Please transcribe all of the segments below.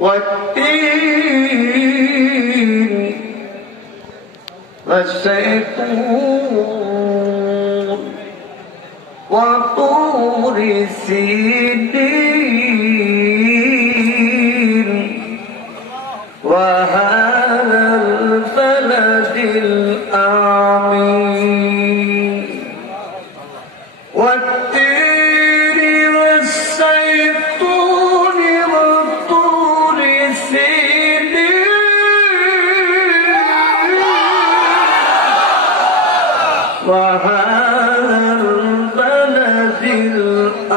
والتين والزيتون وطور سينين وهذا البلد الآمين والتين والزيتون وطور سينين وهذا البلد الآمين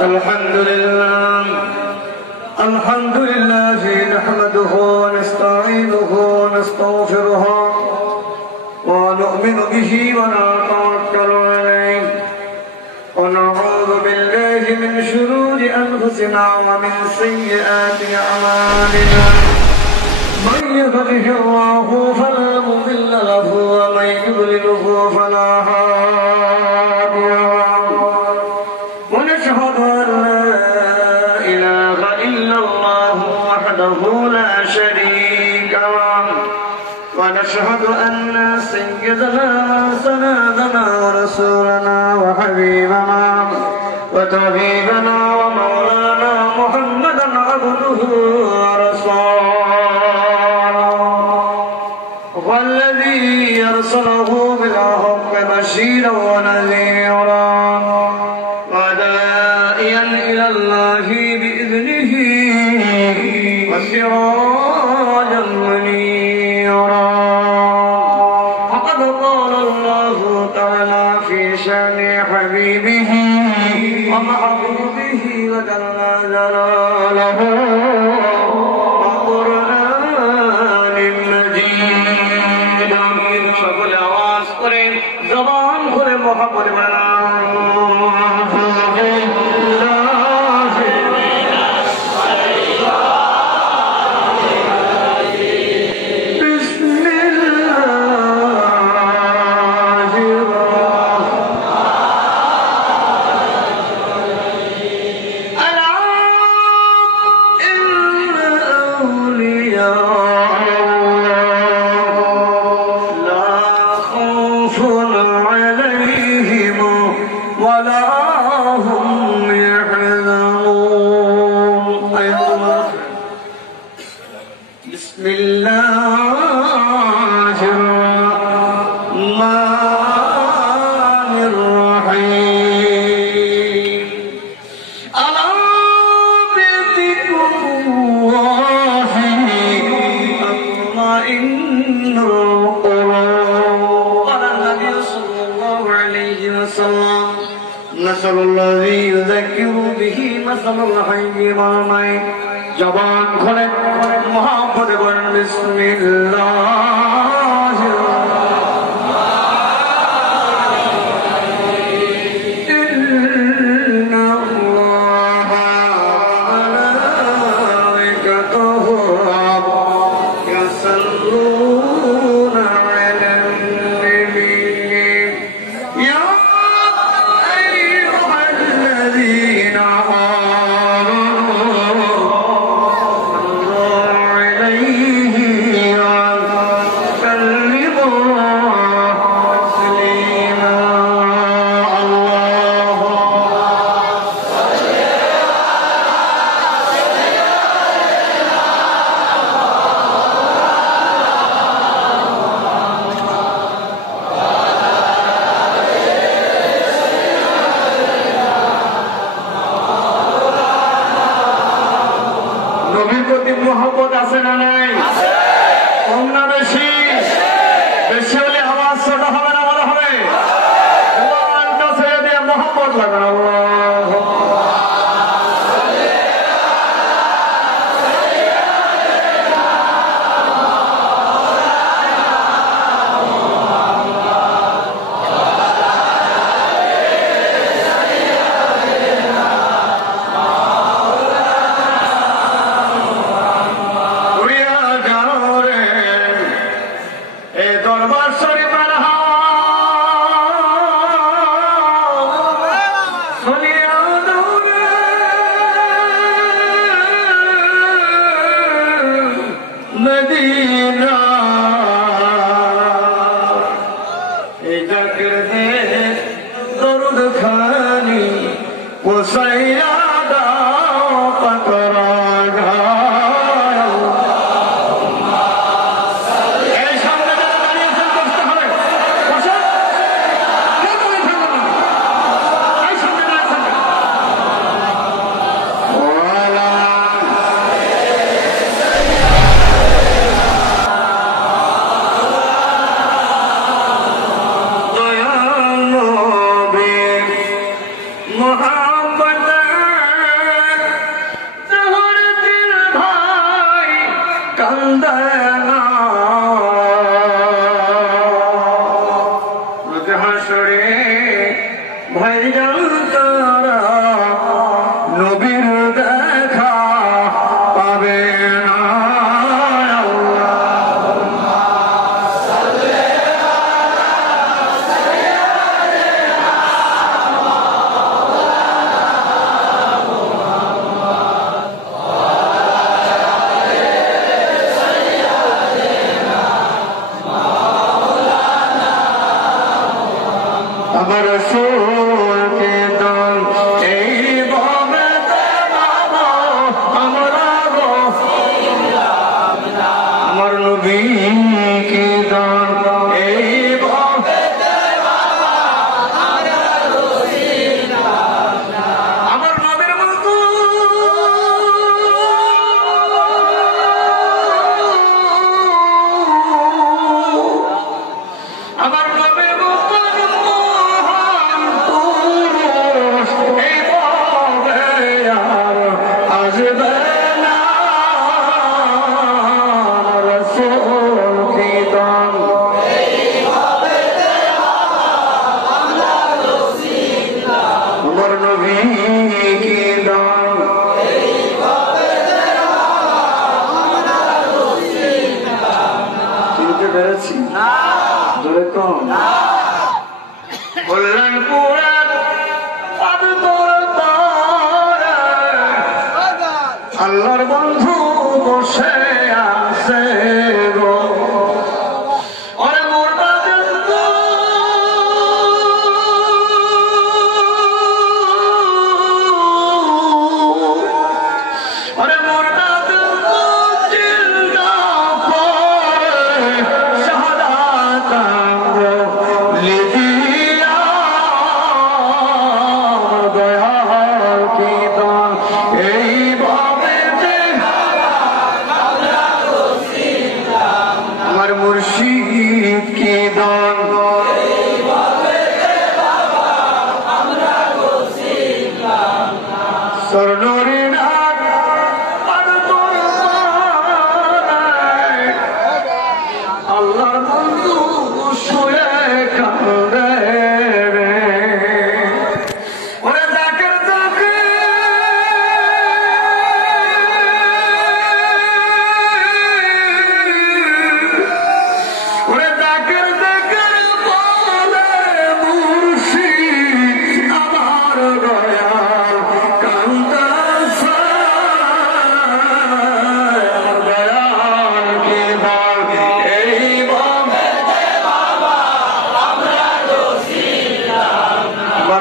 الحمد لله الحمد لله نحمده ونستعينه ونستغفره ونؤمن به ونتوكل عليه ونعوذ بالله من شرور أنفسنا ومن سيئات أعمالنا من يهده الله فلا مضل له ومن يضلله فلا هادي له ونشهد أن لا إله إلا الله وحده لا شريك له ونشهد أن سيدنا وسندنا ورسولنا وحبيبنا وطبيبنا ومولانا محمدا عبده ورسوله والذي أرسله بالحق بشيرا ونذيرا وداعيا إلى الله بإذنه وسراجا منيرا فقد قال الله تعالى في شأن حبيبه ومحبوبه وجل جلاله وقرآن مجيد সকলে আওয়াজ করে জবান খুলে মহব্বত জবান খুলে মহব্বত করেন বিসমিল্লাহ দরবার শরীফের মদিনা এই জাকের দে দরুদ খানি পোসাইয়া দাও পাকরা আল্লাহর বন্ধু বসে আছে গো ওরে মোর বাদল ওরে মোর বাদল জিন্দা করে শাহাদাত লিদিয়া দয়াল কি দান এই মুর্শিদ কি দান স্বর্ণরে ডাক আল্লাহর বন্ধু শুয়ে কাঁদে ওরে জাকের জাকে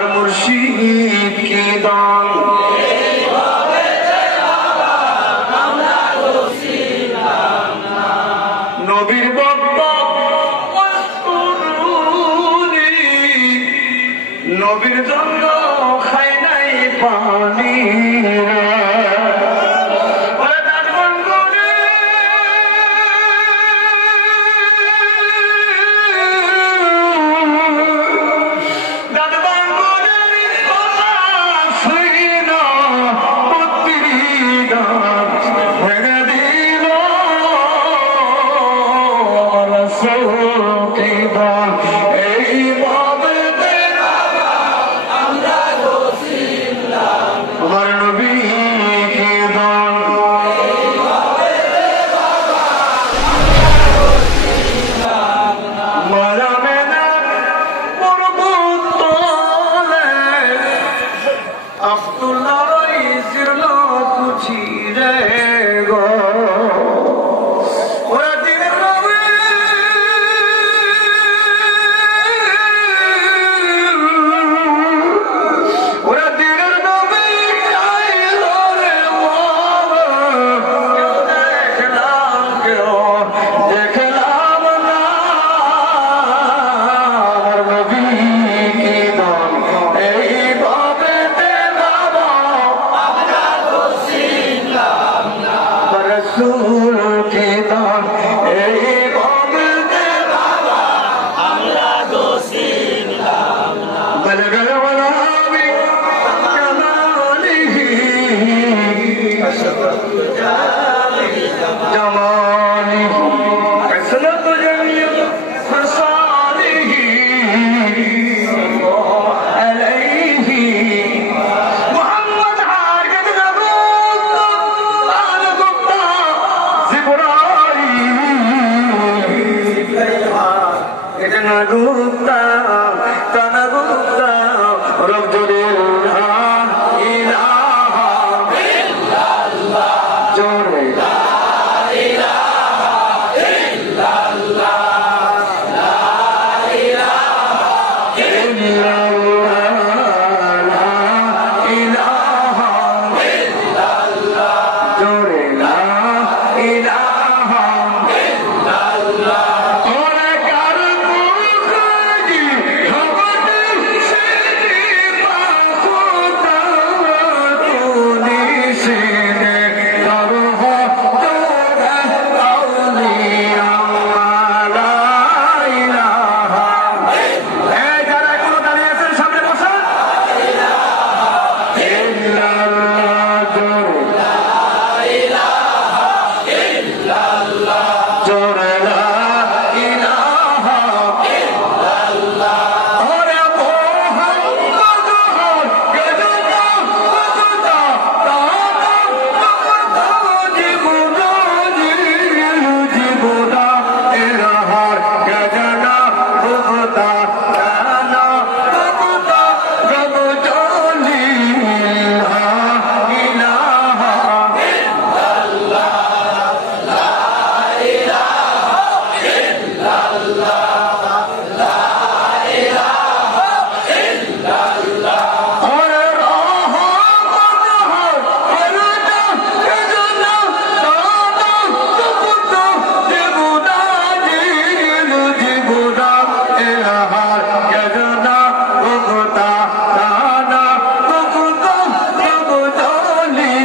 মুর্শিদ কি দান নবীর নবীর জন্য খাই নাই পানি এই রসুল কি দান এই কবরে বাবা আমরা দোষী বলগল ওয়ালাবি জামালিহি জামালিহি কসরত জমিয়ত ফসালিহি আলাইহি মুহাম্মদ হারগত নবুত আলগুপ্তা জিবরাইল এটা না গুপ্তা তানা গুপ্তা রব্বুল্লাহ ইলাহা ইল্লাল্লাহ জোরে লা ইলাহা ইল্লাল্লাহ লা ইলাহা ইল্লাল্লাহ লা ইলাহা ইল্লাল্লাহ জোরে লা ইলাহা ইল্লাল্লাহ ওরে কার মুখি হবতে সেনি পাখুতা তুনি সেনে করহ তোরা আউলিয়া লা ইলাহা এই যারা এখনো দাঁড়িয়ে আছেন সামনে বসুন ইল্লাল্লাহ জোরে লা ইলাহা ইল্লাল্লাহ জোরে লা ইলাহা ইল্লাল্লাহ ওরে মুহাম্মদ গজনা গজনা তাতা জীবনা জীবনা এরহার গজনা গজনা কানা গজনা গজলি লা ইলাহা ইল্লাল্লাহ লা ইলাহা ইল্লাল্লাহ লা ইলাহা ইল্লাল্লাহ ওরে রহমত হর করনা গজনা তাতা জীবনা জীবনা জীবনা এরহার গজনা গজনা কানা গজনা গজলি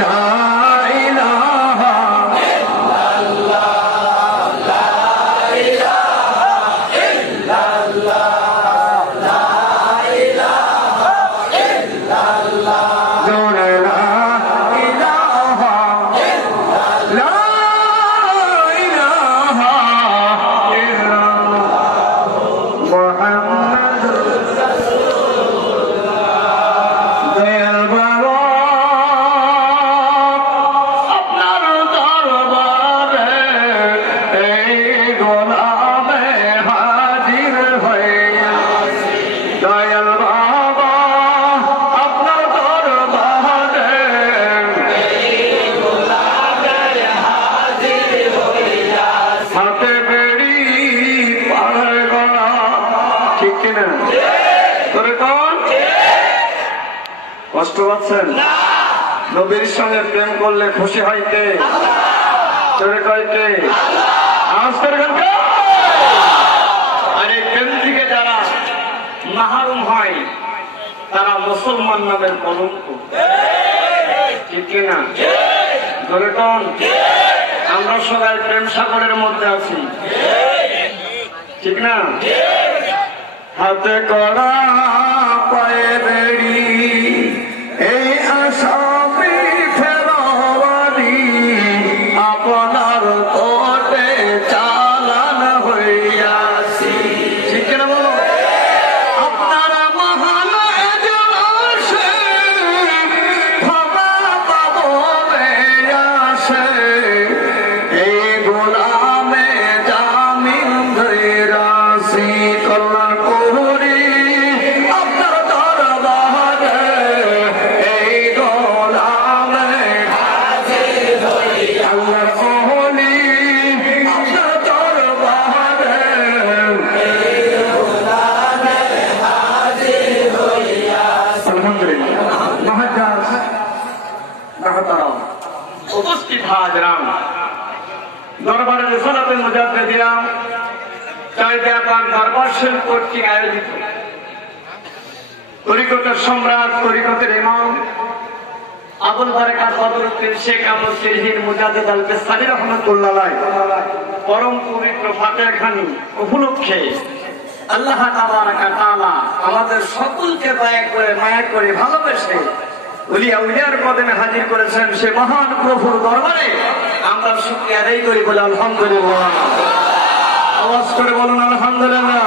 লা ইলাহা ইল্লাল্লাহ লা ইলাহা ইল্লাল্লাহ লা ইলাহা ইল্লাল্লাহ জোরে লা ইলাহা লা ইলাহা ইল্লাল্লাহ মুহাম্মাদুর দয়াল বাবা আপনার দরবারে এই গোলামে হাজির হইয়া দয়াল বাবা আপনার দরবারে এই গোলামে হাজির হইয়া হাতে বেড়ি পাড়ে গলা ঠিক কিনা তোরে কোন কষ্ট পাচ্ছেন নবীর সঙ্গে প্রেম করলে খুশি হয় কে তোরে কয় কে আওয়াজ করে বল কে? আর এই প্রেম থেকে যারা মাহরুম হয় তারা মুসলমান নামের কলঙ্ক ঠিক কিনা ধরে কোন আমরা সবাই প্রেম সাগরের মধ্যে আছি ঠিক না হাতে করা পায়ে বেড়ি এই আসামি ফেরাওয়ারি আপনার কোটে চালান হইয়াছি ঠিক না বলো আপনার মহান এজলাসে ক্ষমা পাবো আসে এই গোলামে জামিন ধৈরাসি কল্যাণ করি আপনার দরবারে এই গোলামে হাজির হই আল্লাহর ওলি আপনার দরবারে এই গোলামে হাজির হইয়াছি আলহামদুলিল্লাহ মহাজাজ মহতারাম উপস্থিত হাজরান দরবারে রিসালাতুল মুজাদ্দিদিয়া চাইতে আপনার দরবার শরীফ কর্তৃক আয়োজিত তরিকতের সম্রাট তরিকতের ইমাম আবুল বারাকাত বদরুদ্দিন শেখ আবুল সিরহিন মুজাদ্দিদ আল বিসারি রাহমাতুল্লাহ আলাইহি পরম পবিত্র ফাতেহাখানি উপলক্ষে আল্লাহ তাবারাকা তাআলা আমাদের সকলকে মায়া করে ভালোবেসে উলিয়া উলিয়ার কদমে হাজির করেছেন সে মহান প্রভুর দরবারে আমরা শুকরিয়া আদায় করি বলে আলহামদুলিল্লাহ। আওয়াজ করে বলুন আলহামদুলিল্লাহ।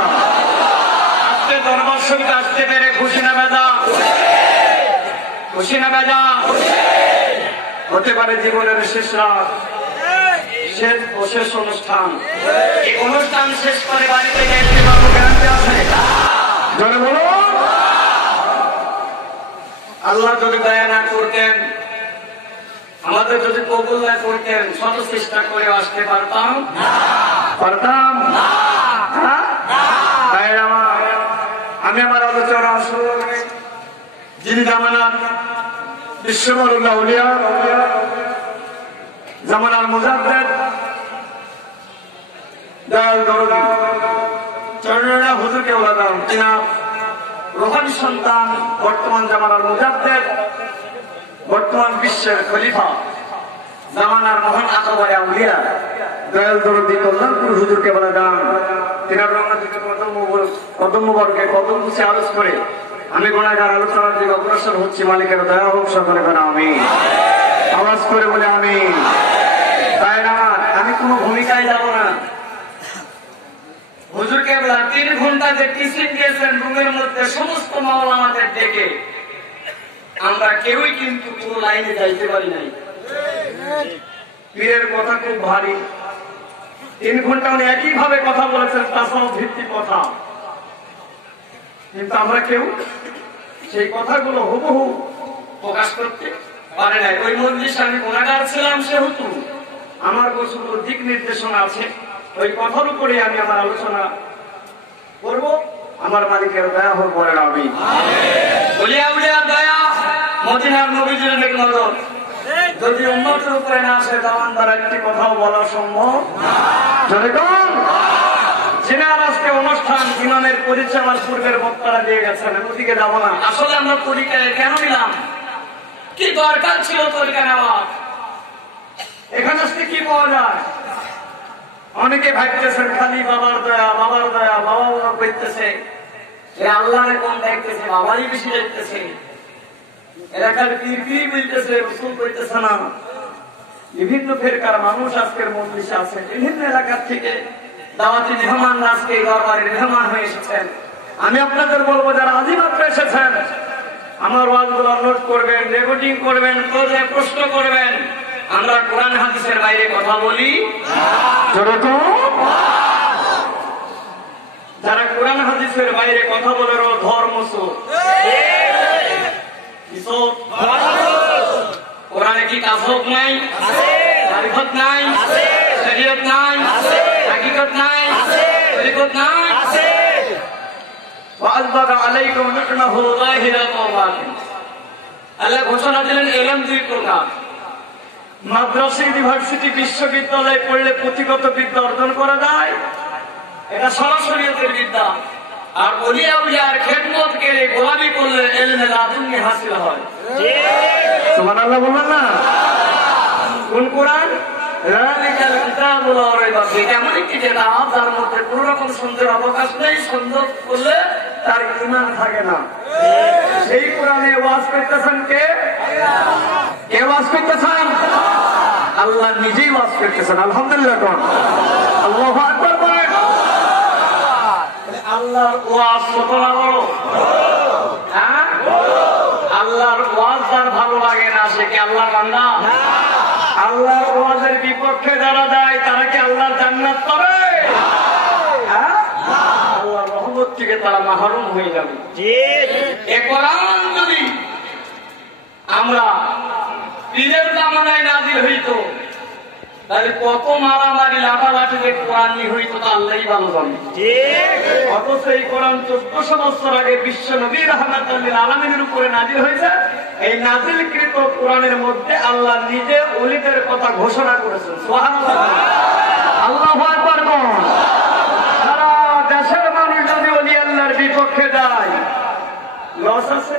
আজকে দরবার শরীফে আসতে পেরে খুশি না বেজা? খুশি না বেজা? হতে পারে জীবনের শেষ রাত, শেষ অনুষ্ঠান। এই অনুষ্ঠান শেষ করে বাড়িতে যেতে পারবো, গ্যারান্টি আছে? জোরে বলুন। আল্লাহ যদি দয়া না করতেন, আমাদের যদি কবুল না করতেন, শত চেষ্টা করে আসতে পারতাম? পারতাম? আমি আমার আলোচনা শুরু করি যিনি জামানার বিশ্ববরুল্লাহ উলিয়া, জামানার মুজাদ্দিদ দয়াল দরদি চরণেরা হুজুরকে বলতাম, তিনা রোহানি সন্তান, বর্তমান জামানার মুজাদ্দিদ, বর্তমান বিশ্বের খলিফা, জামানার মহান আকবরে আউলিয়া দয়াল দরদি কল্যাণপুর হুজুরকে বলতাম। তিনার রঙা থেকে কদম মুবারকে কদম কুচে আরজ করে আমি গুনাহগার আলোচনার দিকে অগ্রসর হচ্ছি। মালিকের দয়া হোক সকলে করে আমিন। আওয়াজ করে বলে আমিন। তাই না, আমি কোনো ভূমিকায় যাব না। হুজুর কেবলা 3 ঘন্টা যে টিচিং দিয়েছেন রুমের মধ্যে সমস্ত মাওলানাদের ডেকে, আমরা কেউই কিন্তু কোন লাইনে যাইতে পারি নাই। পীরের কথা খুব ভারী, 3 ঘন্টা উনি একই ভাবে কথা বলেছেন, তাসাউফ ভিত্তিক কথা, কিন্তু আমরা কেউ সেই কথাগুলো হুবহু প্রকাশ করতে পারে নাই। ওই মজলিসে আমি গুনাহগার ছিলাম, সেহেতু আমার কিছু দিক নির্দেশনা আছে, ওই কথার উপরে আমি আমার আলোচনা করব। আমার মালিকের দয়া হোক বলেন আমিন। উলিয়া উলিয়া দয়া, মদিনার নবীজির নেক নজর যদি উম্মতের উপরে না আসে, তামান দ্বারা একটি কথাও বলা সম্ভব না। জিনার আজকে অনুষ্ঠান, ইমামের পরিচয় আমার পূর্বের বক্তারা দিয়ে গেছেন, ওদিকে যাবো না। আসলে আমরা তরিকায় কেন নিলাম, কি দরকার ছিল তরিকা নেওয়ার? এখানে আসতে কি পাওয়া যায়? অনেকে ভাবতেছেন খালি বাবার দয়া, বাবার দয়া, বাবা বাবা করতেছে, আল্লাহরে কম দেখতেছে, বাবাই বেশি দেখতেছে। এলাকার পীর পীর বলতেছে, রসুল করতেছে না। বিভিন্ন ফেরকার মানুষ আজকের মজলিসে আছে, বিভিন্ন এলাকার থেকে দাওয়াতি মেহমান আজকে দরবারে মেহমান হয়ে এসেছেন। আমি আপনাদের বলবো, যারা আজিমাত্র এসেছেন, আমার ওয়াজগুলো নোট করবেন, রেকর্ডিং করবেন, প্রশ্ন করবেন। আমরা কোরআন হাদিসের বাইরে কথা বলি। যারা কোরআন হাদিসের বাইরে কথা বলে ধর্ম কোরআনে কি কাজব নাই, মারিফত নাই, শরীয়ত নাই, হাকিকত নাই, তরিকত নাই। ওয়াজবাগা আলাইকুম নি'মাহু যাহিরাতান ওয়া বাতিনা। আল্লাহ ঘোষণা দিলেন ইলম 2 প্রকার। মাদ্রাসা, ইউনিভার্সিটি, বিশ্ববিদ্যালয়ে পড়লে পুঁথিগত বিদ্যা অর্জন করা যায়, এটা সরাসরিয়তের বিদ্যা। আর ওলিয়া উলিয়ার খেদমত করে গোলামি করলে ইলমে লাদুন্নি হাসিল হয়। সুবহানাল্লাহ বলবেন না? কোন কোরআন? যালিকাল কিতাবু লা রাইবা ফীহি, এমন একটি কিতাব যার মধ্যে কোনো রকম সন্দেহের অবকাশ নেই। সন্দেহ করলে তার ঈমান থাকে না। সেই কোরআনে ওয়াজ করতেছেন কে? কে ওয়াজ করতেছেন? আল্লাহ নিজেই ওয়াজ করতেছেন। আলহামদুলিল্লাহ কোন? আল্লাহু আকবার বলেন। আল্লাহর ওয়াজ কত বড়? হ্যাঁ, আল্লাহর ওয়াজ যার ভালো লাগে না, সে কি আল্লাহর বান্দা? আল্লাহর ওয়াজের বিপক্ষে যারা যায়, তারা কি আল্লাহর জান্নাত পাবে? আল্লাহর রহমত থেকে তারা মাহরুম হয়ে যাবে। এই কোরআন যদি আমরা পীরের জামানায় নাজিল হইতো, তাহলে কত মারামারি লাঠালাঠি যে কোরআন নিয়ে হইতো তা আল্লাহই ভালো জানে। অথচ এই কোরআন 1400 বছর আগে বিশ্ব নবী রাহমাতুল লিল আলামিনের উপরে নাজিল হয়েছে। এই নাজিলকৃত কোরআনের মধ্যে আল্লাহ নিজে ওলিদের কথা ঘোষণা করেছেন। সুবহানাল্লাহ, আল্লাহু আকবার। সারা দেশের মানুষ যদি ওলি আল্লাহর বিপক্ষে যায়, লস আছে?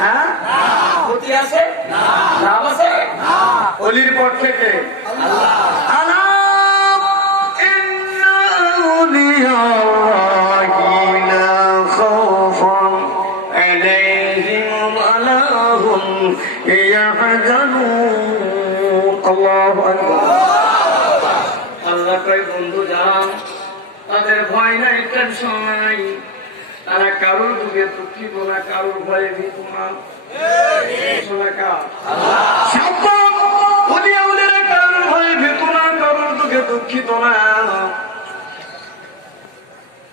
হ্যাঁ, ক্ষতি আছে? লাভ আছে? অলির পর থেকে আল্লাহ বন্ধু যান তাদের ভয় নাই, টেনশন নাই, তারা কারোর যুগে দুঃখিত না, কারোর ভয়ে ভীত না। কারোর ভয়ে ভীত না, কারোর যুগে দুঃখিত না।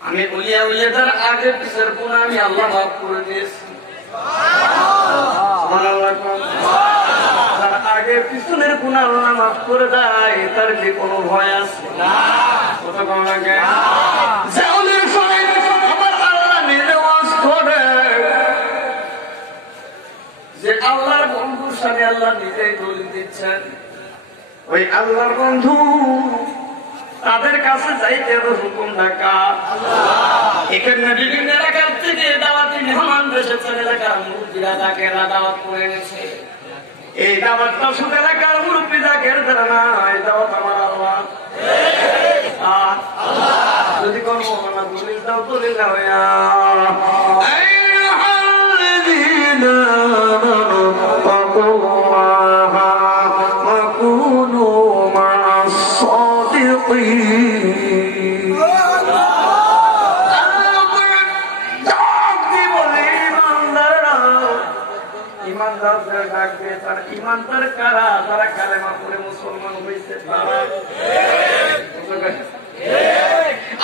আমি উলিয়া উলিয়াদের আগে পিছের গুনাহ আমি আল্লাহ মাফ করে দিয়েছি। তার আগে পিছনের গুনাহ আল্লাহ মাফ করে দেয়, তার কি কোনো ভয় আছে? আমার আল্লাহ নিজে ওয়াজ করে যে আল্লাহর বন্ধুর সাথে আল্লাহ নিজেই দলিল দিচ্ছেন। ওই আল্লাহর বন্ধু তাদের কাছে যাইতে হুকুম ডাকা। এখানে বিভিন্ন এলাকার থেকে দাওয়াতি মেহমান এসেছেন, এলাকার মুরব্বীরা তাকেরা দাওয়াত করে গেছে। এই দাওয়াতটা শুধু এলাকার মুরব্বী জাকের দ্বারা না, এই দাওয়াত আমার আল্লাহ। যদি কোনো মহানা দলিল দাও দলিল দাও। ইমানদার কারা? তারা কালেমা পড়ে মুসলমান হয়েছে।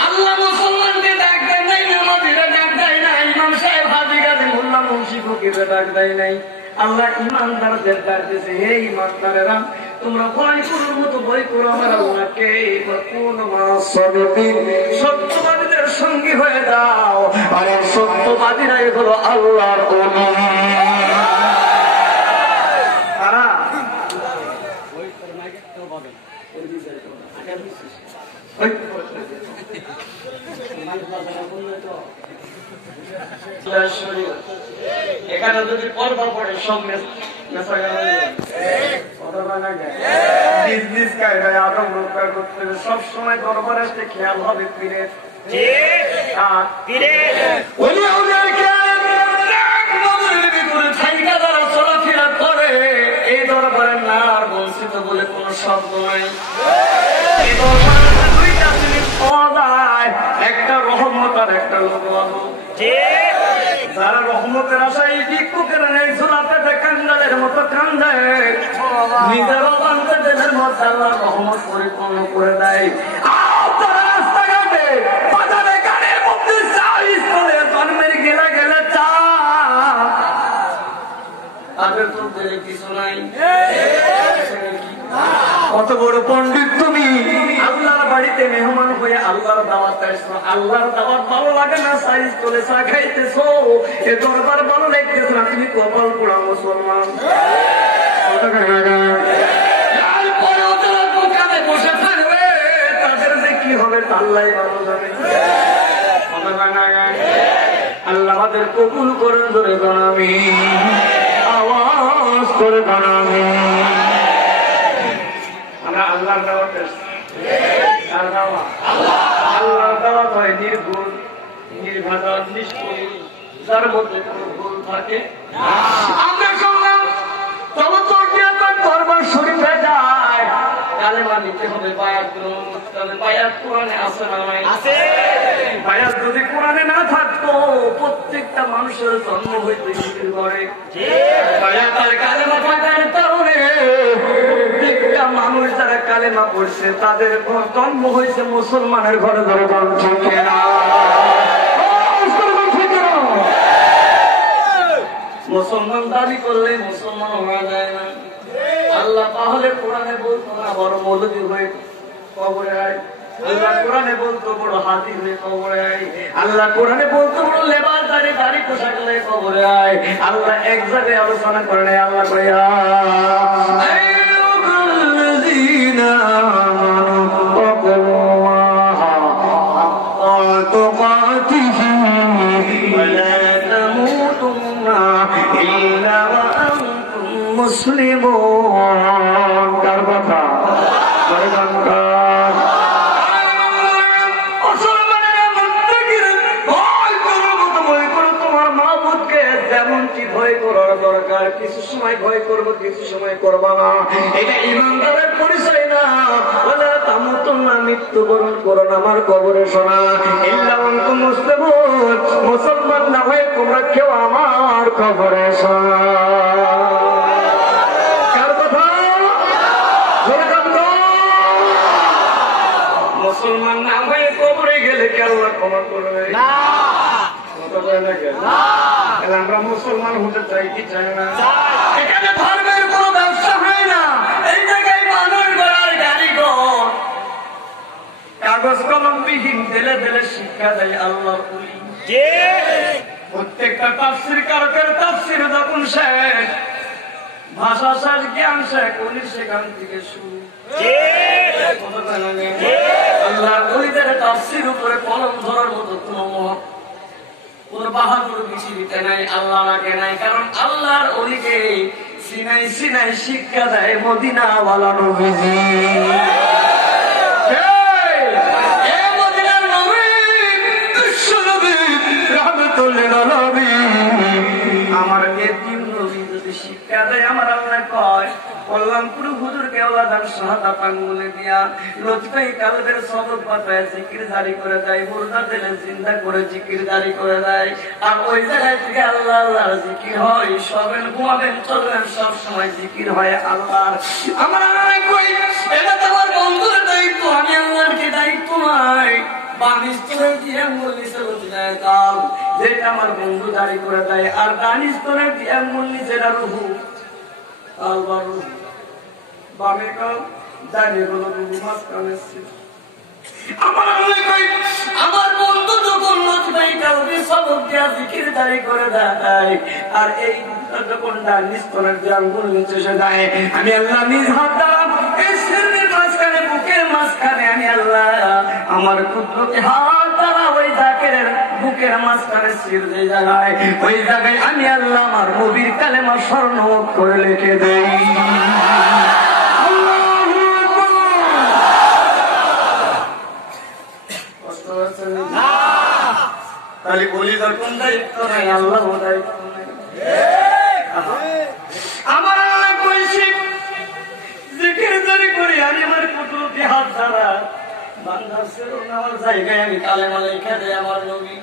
আল্লাহ মুসলমানকে ডাক দেয় নাই, নামাজীরা ডাক দেয় নাই, ইমাম সাহেব হাজি গাজী মোল্লা মুন্সি ফকিরে ডাক দেয় নাই। আল্লাহ ইমানদারদের ডাক দিয়েছে, হে ইমানদারেরা তোমরা ভয় করার মতো ভয় করো আমার আল্লাহকে, সত্যবাদীদের সঙ্গী হয়ে দাও। আর সত্যবাদীরাই হলো আল্লাহর ওলি। এখানে যদি পর্দা পড়ে সব সব সময় দরবার আসতে খেয়াল হবে পীরের। চলাফেরা করে এই দরবারের না আর বঞ্চিত বলে কোন শব্দ নাই। এই দরবারের দুইটা জিনিস পাওয়া যায়, একটা রহমত আর একটা লোক। যারা রহমতের আশায় ভিক্ষুকের নেই ঝোলা পেটে কান্ডালের মতো কান্দে, নিজের অবান্তদের মধ্যে আল্লাহ রহমত পরিপূর্ণ করে দেয়। রাস্তাঘাটে বাজারে গাড়ির মধ্যে চলে জন্মের গেলে গেলে চা, তাদের তো কিছু নাই। কত বড় পণ্ডিত তুমি, আল্লাহর বাড়িতে মেহমান হয়ে আল্লাহর দাওয়াত আসছো। আল্লাহর দাওয়াত ভালো লাগে না, সাইজ করে চা খাইতেছো, এ দরবার ভালো লাগতেছে না, তুমি কপাল পোড়া মুসলমান। তারপরেও তারা দোকানে বসে থাকবে, তাদের যে কি হবে আল্লাহ ভালো জানে। আল্লাহ আমাদের কবুল করেন, ধরে গানামি আওয়াজ করে গানামি। আমরা আল্লাহর দাওয়াত আল্লাহর দাওয়াত হয় নির্ভুল, নির্ভাজন, নিষ্ঠুর, যার মধ্যে কোনো ভুল থাকে। আমরা শুনলাম তবে তো দরবার শরীফে যায়, কালেমা নিতে হবে, বায়াত গ্রহণ করতে হবে। বায়াত কোরআনে আছে না নাই? আছে। বায়াত যদি কোরআনে না থাকতো প্রত্যেকটা মানুষের জন্ম হইতে শুরু করে। বায়াত আর কালেমা থাকার কারণে প্রত্যেকটা মানুষ যারা কালেমা পড়ছে তাদের জন্ম হয়েছে মুসলমানের ঘরে ঘরে। ঠিক না? মুসলমান দাবি করলে মুসলমান হওয়া যায় না। আল্লাহ তাহলে কোরআনে বলতো না বড় মৌলবী হয়ে কবরে আয়, আল্লাহ কোরআনে বলতো বড় হাতি হয়ে কবরে আয়, আল্লাহ কোরআনে বলতো বড় লেবাস দাড়ি পোশাক হয়ে কবরে আয়। আল্লাহ এক জায়গায় আলোচনা করে নেয়, আল্লাহ করে إلا وأنتم মুসলিমুন। কার কথা? যেমনটি ভয় করার দরকার, কিছু সময় ভয় করবো, কিছু সময় করবো না, এটা ইমানদারের পরিচয় না। বলে তামুতুন্না, মৃত্যুবরণ করো না আমার কবরে শোনা। ইল্লা আনতুম মুসলিমুন, মুসলমান না হয়ে তোমরা কেউ আমার কবরে শোনা। কার কথা? মুসলমান না হয়ে কবরে গেলে কে আল্লাহ ক্ষমা করবে না? আমরা মুসলমান হতে চাই কি চাই না? এখানে ধর্মের কোন ব্যবসা হয় না। এই জায়গায় মানুষ গড়ার কারিগর, কাগজ কলম বিহীন দেলে দেলে শিক্ষা দেয় আল্লাহর ওলি। প্রত্যেকটা তাফসীর কারকের তাফসীর যখন শেষ, ভাষা শেষ, জ্ঞান শেষ, ওলি সেখান থেকে শুরু। আল্লাহর ওলিদের তাফসীর উপরে কলম ধরার মতো কোন বাহাদুর পৃথিবীতে নাই, আল্লাহ রাখে নাই। কারণ আল্লাহর ওলিকে সিনাই সিনাই শিক্ষা দেয় মদিনা ওয়ালা নবীজি। মদিনার নবী, বিশ্ব নবী, রাহমাতুল লিল আলামিন, আমার এতিম নবী যদি শিক্ষা দেয়, আমার আল্লাহ কয় কল্যাণপুর হুজুর কেওলা দান শাহাদাত আঙ্গুলে দিয়া লতিফাই কালবের সবক পাতায় জিকির জারি করে দেয়, মুর্দা দিলে জিন্দা করে জিকির জারি করে দেয়। আর ওই জায়গায় থেকে আল্লাহ আল্লাহর জিকির হয়, সবেন ঘুমাবেন চলবেন সব সময় জিকির হয় আল্লাহর। আমার আল্লাহ কই এটা তো আমার বন্ধুর দায়িত্ব, আমি আল্লাহর কি দায়িত্ব নাই? বানিস্তরের দিয়ে মল্লিসে লতিফায় কাল যেটা আমার বন্ধু জারি করে দেয়, আর দানিস্তরের দিয়ে মল্লি যেটা রুহু আল্লাহর বামে কাল জানি বলো রুহু মাঝখানে ছিল। আমার আল্লাহ কই আমার বন্ধু যখন লতিফাই কালবে সবক দিয়া জিকির জারি করে দেয়, আর এই যখন দানিস্তরের দিয়ে আঙ্গুল নিচে এসে যায়, আমি আল্লাহ নিজ হাত দ্বারা এই শরীরের মাঝখানে, বুকের মাঝখানে আমি আল্লাহ আমার কুদরতি হাত দ্বারা ওই জাকেরের বুকের মাঝখানে শির দিয়ে জায়গায়, ওই জায়গায় আমি আল্লাহ আমার নবীর কালেমা স্বর্ণ করে লিখে দেই। তাহলে বলি যখন দায়িত্ব নাই, আল্লাহ দায়িত্ব নাই। আমার আল্লাহ কইছি জিকির জারি করি আমি আমার কুদরতি হাত দ্বারা বান্দার সেরুন আমার জায়গায় আমি কালেমা লিখে দেই আমার নবী।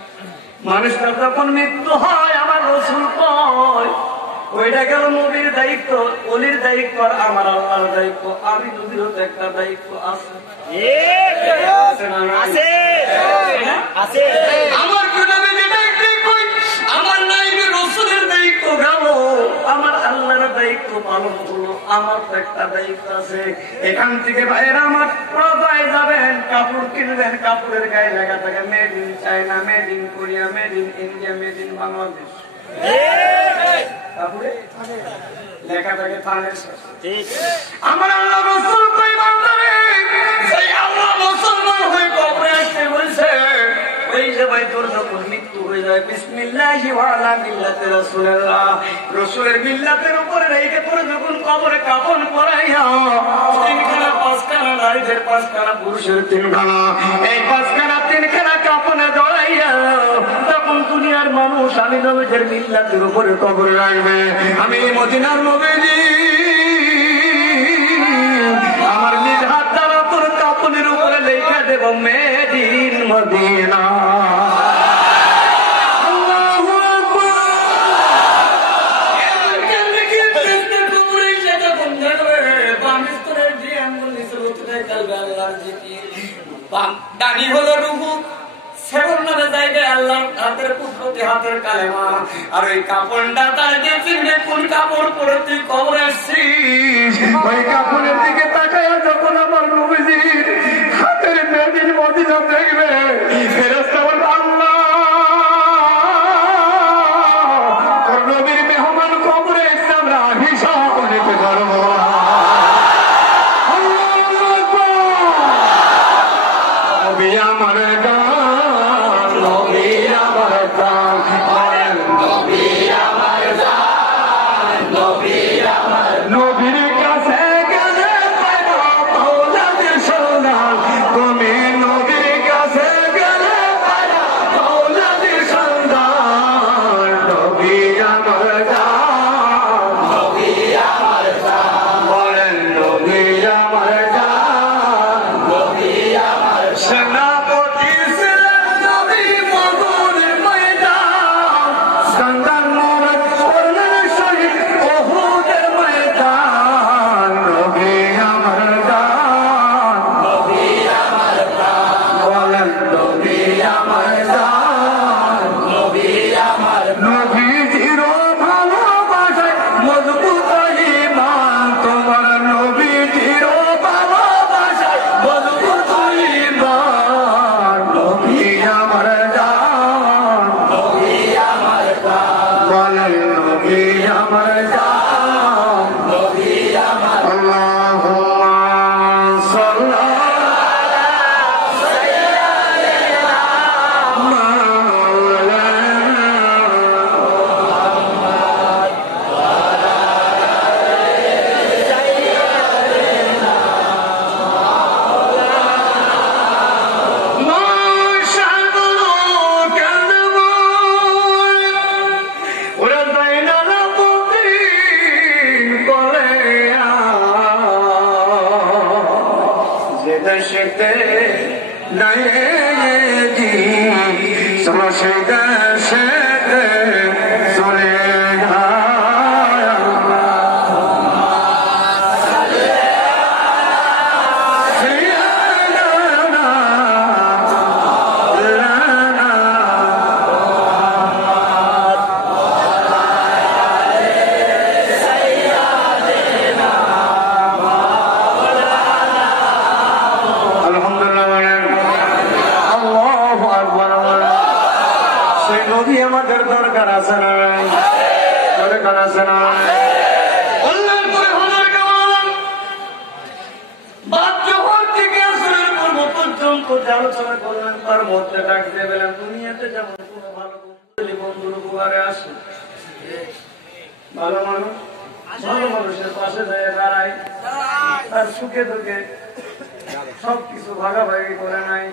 মানুষটার যখন মৃত্যু হয় আমার রাসূল কয় ওইটা গেল নবীর দায়িত্ব, ওলির দায়িত্ব, আর আমার আল্লাহর দায়িত্ব। আমি নবীর তো একটা দায়িত্ব আছে, আমার আমার নাইবে রাসূলের দায়িত্ব গেল, আমার আল্লাহর দায়িত্ব পালন করলো, আমার তো একটা দায়িত্ব আছে। এখান থেকে বাইরে আমার প্রজায় যাবেন, কাপড় কিনবেন, কাপড়ের গায়ে লেখা থাকে made in China, made in Korea, made in India, made in Bangladesh. কাপড়ে লেখা থাকে আমার আল্লাহ রাসূল কই বান্দারে সেই আল্লাহ মুসলমান হয়ে কবরে আসতে বলছে, ওই যে ভাই তোর যখন মৃত্যু হয়ে যায় বিসমিল্লাহি ওয়া আলা মিল্লাতি রাসূলিল্লাহ, রাসূলের মিল্লাতের উপরে রেখে তোর যখন কবরে কাফন পরাইয়া তিনখানা পাঁচখানা নারীদের পাঁচখানা পুরুষের তিনখানা, এই পাঁচখানা তিনখানা কাফনে জড়াইয়া তখন দুনিয়ার মানুষ আমি নবীদের মিল্লাতের উপরে কবরে রাখবে। আমি মদিনার নবীজি আমার নিজ হাত দ্বারা তোর কাফনের উপরে লেখা দেব মেড ইন মদিনা। দানি হলো রুহু, সেবন নামে জায়গায় আল্লাহ হাতের কুদরতি হাতের কালেমা, আর ওই কাপড়টা তার দিয়ে চিনবে কোন কাপড় পরে তুই কবরে আসছিস। ওই কাপড়ের দিকে তাকায় যখন আমার নবীজির হাতের মেদিন মদিনা দেখবে, ফেরেশতা বলবে আল্লাহ তোর নবীর মেহমান কবরে এসে আমরা হিসাব নিতে পারবো। আমার গান নবী আমার গান, নবী আমার গান, নবী আমার আলোচনা করলেন তার মধ্যে ডাক দিয়ে বলেন দুনিয়াতে যেমন কোন ভালো বন্ধুর উপকারে আসে, ভালো মানুষ ভালো মানুষের পাশে যায় দাঁড়ায়, তার সুখে দুঃখে সবকিছু ভাগাভাগি করে নাই।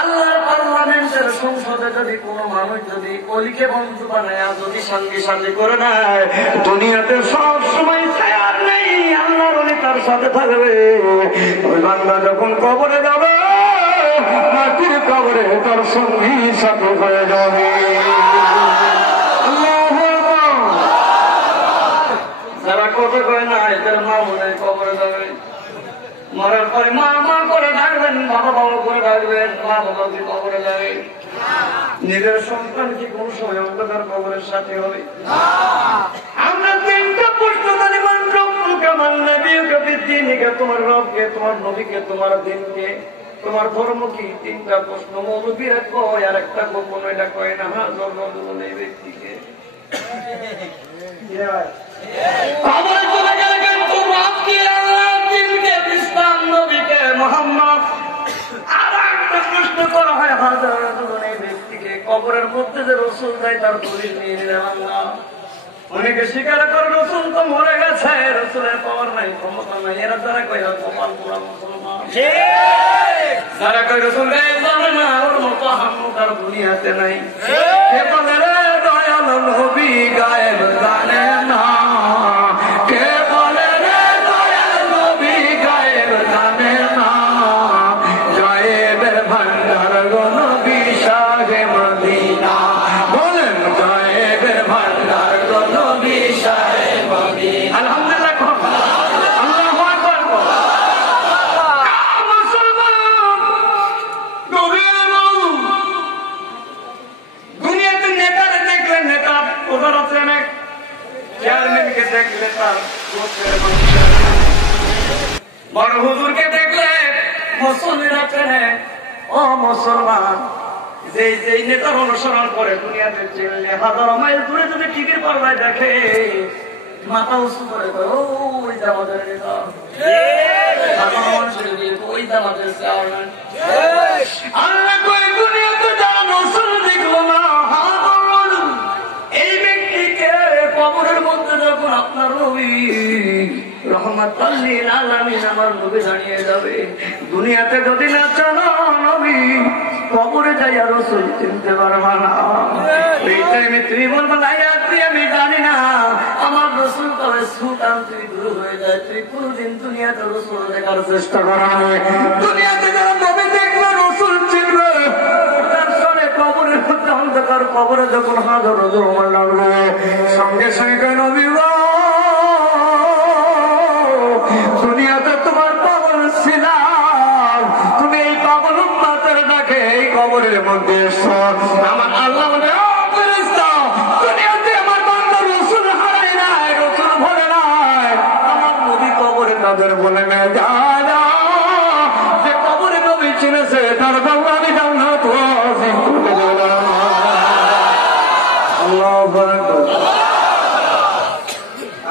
আল্লাহর পার্লামেন্টের সংসদে যদি কোন মানুষ যদি অলিকে বন্ধু বানায় যদি সঙ্গী সাথী করে নেয়, দুনিয়াতে সব সময় ছায়ার নেই, আল্লাহর অলি তার সাথে থাকবে। ওই বান্দা যখন কবরে যাবে, মাটির কবরে তার সঙ্গী সাথী হয়ে যাবে। যারা কথা কয় না এদের মা মনে কবরে যাবে, মরার পরে মা মা করে ডাকবেন, বাবা বাবা করে ডাকবেন, মা বাবা কি কবরে যাবে? নিজের সন্তান কি কোন সময় অন্ধকার কবরের সাথে হবে? আমরা তিনটা প্রশ্ন জানি, মান রব্বুকা মান নবিয়ুকা বিদ্দীনিকা, তোমার রবকে, তোমার নবীকে, তোমার দিনকে, তোমার ধর্ম কি? তিনটা প্রশ্ন মৌলবীরা কয়, আর একটা গোপন এটা কয় না। হাজার রজুল এই ব্যক্তিকে কবরে চলে গেলে কিন্তু রবকে, আল্লাহ, দিনকে, ইসলাম, নবীকে, মুহাম্মদ। আর একটা প্রশ্ন করা হয়, হাজার রজুল এই ব্যক্তিকে কবরের মধ্যে যে রসুল দেয় তার দলিল নিয়ে নিলাম আল্লাহ। অনেকে স্বীকার করে রসুল তো মরে গেছে, রসুলের পাওয়ার নাই, ক্ষমতা নাই। এরা যারা কয় কপাল পোড়া মুসলমান, যারা কয় রসুল জানে না, ওর মতো হামুকার দুনিয়াতে নাই। কে বলে রে দয়াল নবী গায়েব জানে না, কে বলে রে দয়াল নবী গায়েব জানে না, গায়েবের ভান্ডার গো নবী শাহে মদিনা, বলেন গায়েবের ভান্ডার গো নবী শাহে মদিনা। আলহামদুলিল্লাহ, আল্লাহু আকবার। মুসলমান দুনিয়াতে নেতারে দেখলে নেতার ওদের আছে অনেক, চেয়ারম্যানকে দেখলে তার বড় হুজুরকে দেখলে মুসল্লিরা চেনে। ও মুসলমান, যেই নেতার অনুসরণ করে দুনিয়াতে চেনে, হাজার মাইল দূরে যদি টিভির পর্দায় দেখে, মাথা উঁচু করে ওই যে আমাদের নেতা, মানুষের ওই যে আমাদের চেয়ারম্যান। আল্লাহ কই দুনিয়াতে যারা রসুল দেখলো না, এই ব্যক্তিকে কবরের মধ্যে যখন আপনার নবী রহমাতুল লিল আলামিন আমার নবী দাঁড়িয়ে যাবে, দুনিয়াতে যদি না চলো নবী, কবরে যাইয়া রসুল চিনতে পারবা না। এই টাইমে তুমি বলবো আমি জানি না, আমার রসুল তবে সুলতান তুই দূর হয়ে যায়, তুই কোনদিন দুনিয়াতে রসুল দেখার চেষ্টা করা হয়। দুনিয়াতে যারা নবী দেখবে রসুল চিনবে, তার সঙ্গে কবরের মধ্যে অন্ধকার কবরে যখন হাজার রজুল লাগবে, সঙ্গে সঙ্গে নবী দুনিয়াতে তোমার পাগল ছিলাম, তুমি এই পাগল উম্মতের ডাকে এই কবরের মধ্যে এসো। আমার আল্লাহ বলে, ও ফেরেশতা, দুনিয়াতে আমার বান্দা রসুল হারায় নাই, রসুল ভরে নাই, আমার নবী কবরে তাদের বলে না, যা যা, যে কবরে নবী চিনেছে তার বাবা আমি যাও না তো।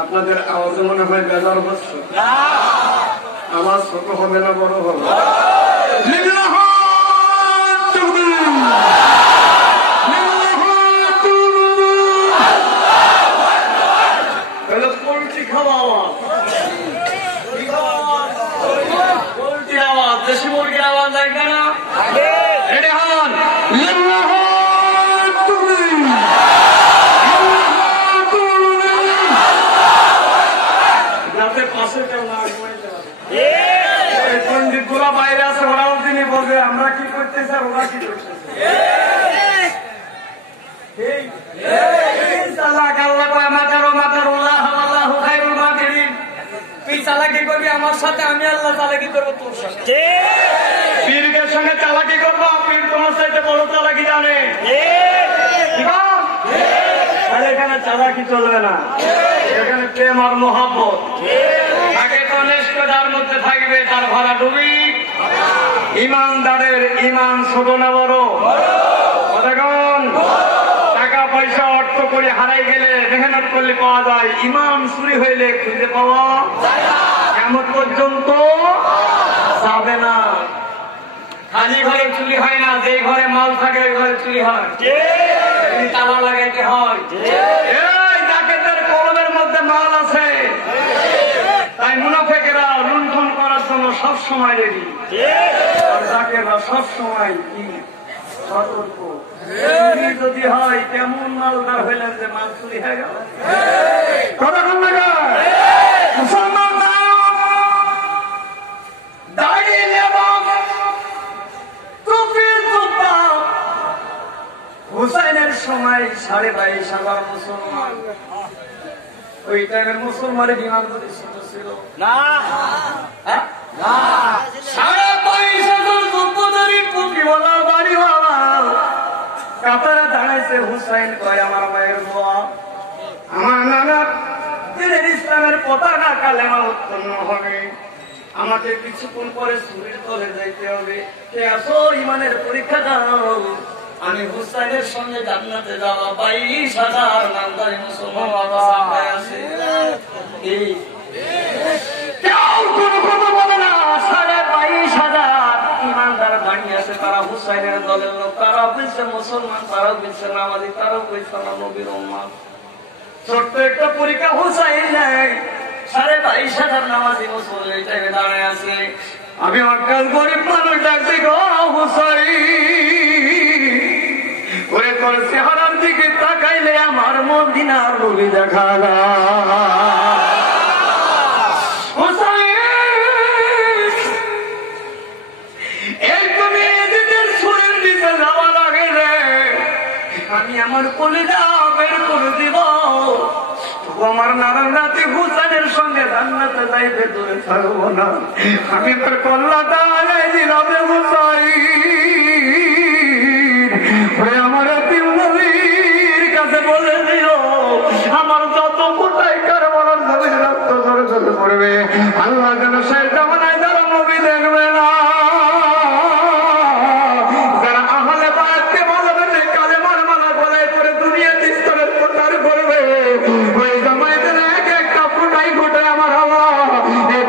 আপনাদের আওয়াজে মনে হয় বেজার হচ্ছে। আমার ছোট হবে না বড় হবে? পোল্ট্রি খাওয়া আওয়াজ, পোল্ট্রির আওয়াজ, দেশি মুরগির আওয়াজ লাগবে না? রেডি হন, যাতে পাশে কেউ না ঘুমাইতে পারে। পণ্ডিত গুলা বাইরে আছে, ওরাও তিনি বলবে আমরা কি করতেছি আর ওরা কি করতেছে। চালাকি করবি আমার সাথে, আমি আল্লাহ চালাকি করবো তোর সাথে। পীরের সঙ্গে চালাকি করবো, পীর তোমার সাথে বড় চালাকি জানে। এখানে চালাকি চলবে না, এখানে প্রেম আর মোহাব্বত। আগে কনিষ্ঠতার মধ্যে থাকবে, তার ভরা ডুবি। ইমানদারের ইমান ছোট না বড়? কতক্ষণ টাকা পয়সা অর্থ করে হারাই গেলে মেহনত করলে পাওয়া যায়, ইমান চুরি হইলে খুঁজে পাওয়া এমন পর্যন্ত যাবে না। খালি ঘরে চুরি হয় না, যে ঘরে মাল থাকে ওই ঘরে চুরি হয়, তালা লাগাইতে হয়। ডাকাতের কলমের মধ্যে মাল আছে, তাই মুনাফিকেরা লুণ্ঠন করার জন্য সব সময় রেডি, আর ডাকাতেরা সব সময় কি সতর্ক। যদি হয় কেমন মালদার হইলেন যে মাল চুরি হয়ে গেল। কতক্ষণ লাগে মুসলমান দাঁড়িয়ে হুসাইনের সময় 22,500 মুসলমান। ওই টাইমের মুসলমানের বিমান প্রতিষ্ঠিত ছিল না। 22,500 যুদ্ধধারী টুপিওয়ালা বাড়িওয়ালা কাতারে দাঁড়াইছে। হুসাইন কয় আমার মায়ের দোয়া, আমার নানা দিনের ইসলামের পতাকা কালেমা উৎপন্ন হবে, আমাকে কিছুক্ষণ পরে শরীর তলে যাইতে হবে। কে আসো ইমানের পরীক্ষা দাও, আমি হুসাইনের সঙ্গে জান্নাতে যাওয়া। 22,000 নামধারী মুসলমান আছে। কেউ কোন কথা বলে না। 22,000 ইমানদার দাঁড়িয়ে আছে, তারা হুসাইনের দলের লোক। তারা বলছে মুসলমান, তারাও বলছে নামাজি, তারাও বলছে না নবীর উম্মত। ছোট্ট একটা পরীক্ষা হুসাইন নেই। 22,000 নামাজি মুসলমান এই টাইমে দাঁড়ায় আছে। আমি অজ্ঞান গরিব মানুষ ডাকছি গো হুসাইন, ওরে তোর চেহারার দিকে তাকাইলে আমার মদিনার নবী দেখা হুসাইন। এই তুমি এদের সুরের দিকে যাওয়া লাগে রে, আমি আমার কলিজা বের করে দিব। আমার নারায়ণ রাতে হুসাইনের সঙ্গে জান্নাতে যাইতে দূরে থাকবো না, আমি তোর কল্লাটা আলাই দিলাম রে হুসাইন। আমার নবীর কাছে বলে দিও, আমার যত কোটাই কারবালার জমির রক্ত ঝরে ঝরে পড়বে, আল্লাহ যেন সেই জামানায় যারা নবী দেখবে না, যারা আহলে বায়াতকে ভালোবেসে কালেমার মালা গলায় করে দুনিয়াতে ইসলামের প্রচার করবে, ওই জামায়াতের এক একটা ফুটাই ফুটে আমার আল্লাহ এই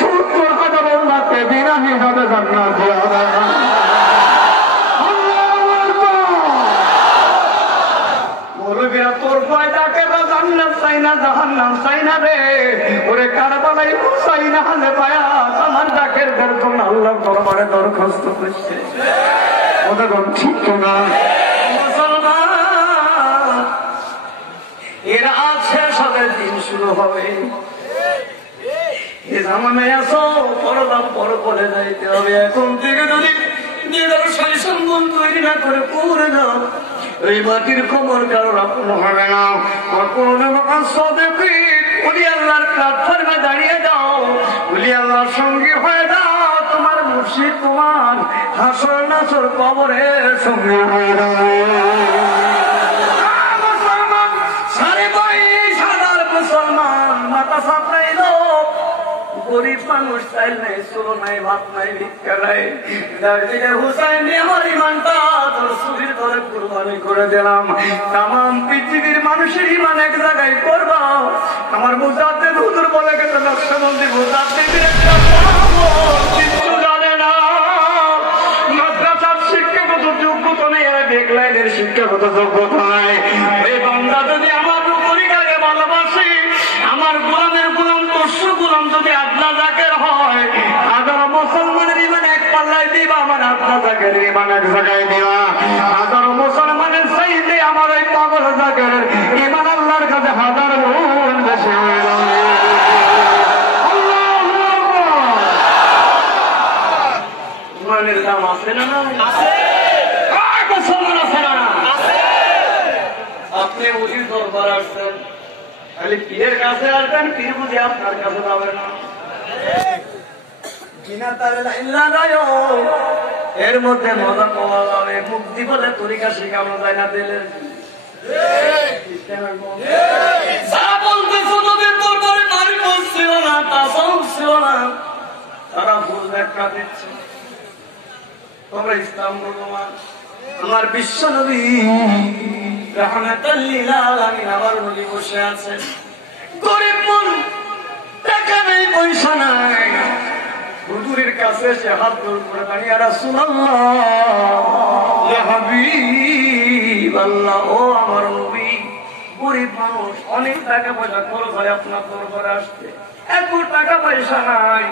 70,000 উম্মতকে বিনা হিসাবে জান্নাত দিয়ে দেবে। তোর ভয় ডাকে জান্নাত চাই না জাহান্নাম চাই না রে, ওরে কারবালাই চাই না হলে বায়াত আমার ডাকের দরকার আল্লাহর দরবারে দরখাস্ত করছে। ওদের ঠিক না মুসলমান, এর আজ শেষ হবে, দিন শুরু হবে। এ জামানায় আসো পরদাম পর করে যাইতে হবে। এখন থেকে যদি নিজের সৈসম্বন তৈরি না করে পুরে যাও, এই মাটির খবর কারোর আপন হবে না। উনি আল্লাহর প্ল্যাটফর্মে দাঁড়িয়ে যাও, উনি আল্লাহর সঙ্গী হয়ে যাও, তোমার মুর্শিদ তোমার হাসর নাসর কবরের সঙ্গে হয়ে যাও। মুসলমান 22,000 মুসলমান মাথা সাপড়াইল, গরিব মানুষ চাইল নাই, চলো নাই, ভাত নাই, ভিক্ষা নাই, দাঁড়িয়ে হুসাইন আমার ইমানটা তোর সুবির ধরে কুরবানি করে দিলাম। তাম পৃথিবীর মানুষের ইমান এক জায়গায় করবা। আমার মুজাদ্দিদ হুজুর বলে গেছে নকশবন্দি মুজাদ্দিদের একটা কিছু জানে না, মাদ্রাসার শিক্ষাগত যোগ্যতা নেই, বেগলাইনের শিক্ষাগত যোগ্যতা নাই। এই বান্দা যদি আমার পরিবারকে ভালোবাসি, আমার গোলামের গোলাম পশু গোলাম যদি আল্লাহ জাকের হয়, হাজারো মুসলমানের ইমান এক পাল্লায় দিবা, আমার আল্লাহ জাকের ইমান এক জায়গায় দিবা। হাজারো মুসলমানের চাইতে আমার ওই পাগল জাকের ইমান আল্লাহর কাছে হাজার গুণ বেশি হয়ে যাবে। ইমানের দাম আছে না? মুসলমান আছে না? আপনি উজির দরবার আসছেন, খালি পীরের কাছে আসবেন, পীর বুঝি আপনার কাছে যাবে না। এর মধ্যে মজা পাওয়া যাবে, মুক্তি বলে তরিকা শিখানো যায় না দিলে। তারা ভুল ব্যাখ্যা দিচ্ছে। তোমরা ইসলাম ভগবান আমার বিশ্ব নবী রাহমাতুল লিল আলামিন আমার নবী বসে আছেন, গরিব মন, টাকা নেই, পয়সা নাই, হুজুরের কাছে সে হাত জোড় করে দাঁড়িয়ে, রাসূলুল্লাহ, ইয়া হাবিবাল্লাহ, ও আমার নবী, গরিব মানুষ, অনেক টাকা পয়সা খরচ হয় আপনার দরবারে আসতে, এত টাকা পয়সা নাই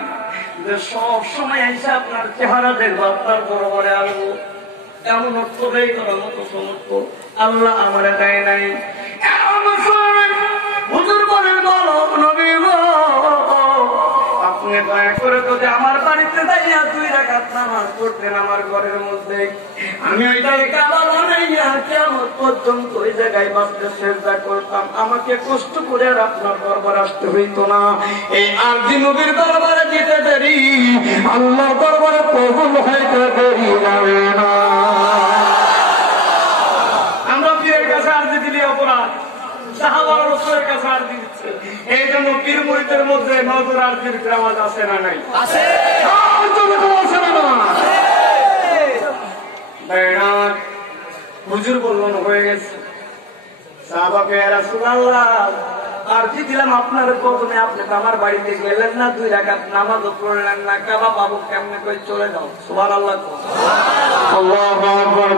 যে সব সময় এসে আপনার চেহারা দেখবো, আপনার দরবারে আসবো, এমন অর্থ ব্যয় করার মতো সমর্থ আল্লাহ আমার দেয় নাই। হুজুর বলেন, বলো নবী গো, আপনি দয়া করে যদি আমার বাড়িতে যাইয়া 2 রাকাত নামাজ পড়তেন আমার ঘরের মধ্যে, আমি ওইটাকে কাবা বানাইয়া কিয়ামত পর্যন্ত ওই জায়গায় বসে সিজদা করতাম, আমাকে কষ্ট করে আর আপনার দরবার আসতে হইতো না। এই আরজি নবীর দরবারে যেতে দেরি, আল্লাহ দরবারে কবুল হইতে দেরি যাবে না। আমরা পীরের কাছে আরজি দিলে অপরাধ, সাহাবার রাসূলের কাছে আরজি দিচ্ছে। এই জন্য পীর মুরিদের মধ্যে নজর আরজির রেওয়াজ আছে না নাই? আছে। হুজুর বললেন হয়ে গেছে। সাহাবাকে, রাসূলুল্লাহ, আরজি দিলাম আপনার কদমে, আপনি তো আমার বাড়িতে গেলেন না, 2 রাকাত নামাজও পড়লেন না, কাবা পাবো কেমনে করে? চলে যাও। সুবহানাল্লাহ, আল্লাহু আকবার।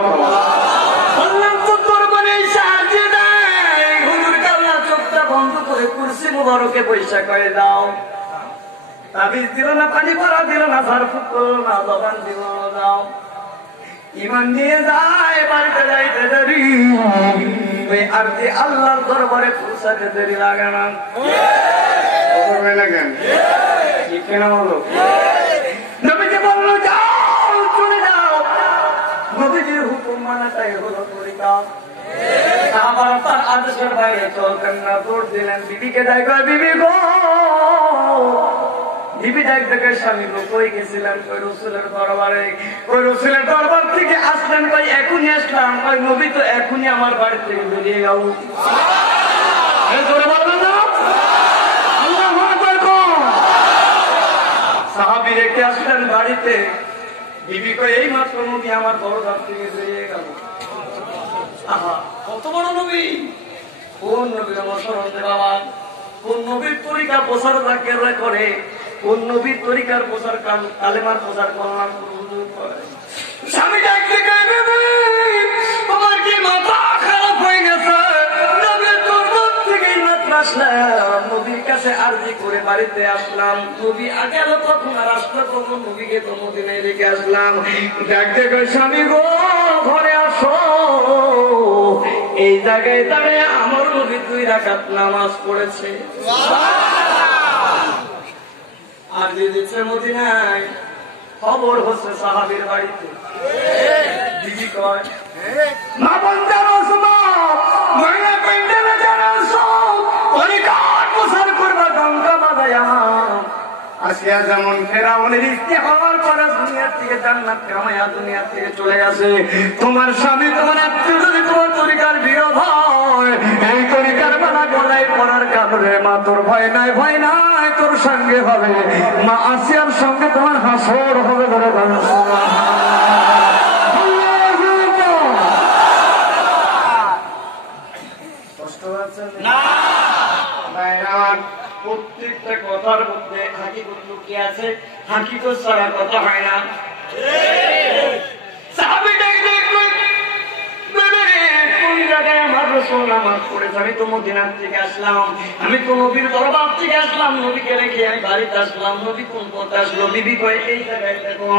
বললাম তো করবেন এই সাহায্য দেয়। হুজুর কাল্লা চোখটা বন্ধ করে কুরসি মুবারকে পয়সা করে দাও। তাবিজ দিল না, পানি পড়া দিল না, ঝাড়ফুঁক করলো না, জবান দিল না, দাও। ইমান নিয়ে যায়, বাড়িতে যাইতে দেরি, আর যে আল্লাহর দরবারে পৌঁছাতে দেরি লাগে না। কেন বলো? নবীজি বললো যাও, চলে যাও। নবীজির হুকুম মানাটাই হলো তরিকা। আবার তার আদেশের বাইরে চলতেন না, দৌড় দিলেন। বিবিকে দেখো, বিবি গো, বিবি ডাক দেখে স্বামী গো, কই গেছিলেন? কই রাসূলের দরবারে। কই রাসূলের দরবার থেকে আসলেন? কই এখনই আসলাম। কই নবী তো এখনই আমার বাড়ি থেকে বেরিয়ে গেল। সাহাবী রেখে আসলেন বাড়িতে, বিবি কই এই মাত্র নবী আমার দরবার থেকে বেরিয়ে গেল। আহা, কত বড় নবী! কোন নবীর অনুসরণ বাবা, কোন নবীর তরিকা প্রচার করে, কোন নবীর তরিকার প্রচার, কালেমার প্রচার করলাম করে। স্বামী ডাকতে গাইবে, তোমার কি মাথা খারাপ হয়ে গেছে? নবীর দরবার থেকে মাত্র আসলাম, নবীর কাছে আরজি করে বাড়িতে আসলাম। নবী আগে আলো কখন আর আসলো কখন? নবীকে তো মদিনায় রেখে আসলাম। ডাকতে গাই, স্বামী গো, ঘরে আসো। এই জায়গায় দাঁড়িয়ে আমার নবী 2 রাকাত নামাজ পড়েছে। আর দিচ্ছে মদিনায়, খবর হচ্ছে সাহাবীর বাড়িতে। দিদি কয়, মা বন্দার মহিলা প্যান্ডেলে যারা তরিকার প্রচার করবা, ডঙ্কা বাজায়া। আর আসিয়া যেমন ফেরাউনের স্ত্রী হওয়ার পরে দুনিয়া থেকে জান্নাত কামাইয়া দুনিয়া থেকে চলে গেছে, তোমার স্বামী তোমার আত্মীয় যদি তোমার তরিকার বিরোধ হয়, এই তরিকার মানা গলায় পড়ার কারণে মা তোর ভয় নাই, ভয় নাই তোর সঙ্গে হবে, মা আসিয়ার সঙ্গে তোমার হাসর হবে বলে প্রত্যেকটা কথার মধ্যে হাকিকত লুকিয়ে আছে, হাকিকত ছাড়া কথা হয় না। আমি তো মদিনা থেকে আসলাম, আমি তো নবীর দরবার থেকে আসলাম, নবীকে রেখে আমি বাড়িতে আসলাম, নবী কোন পথে আসলো, বিবি কয় এই জায়গায় দেখো,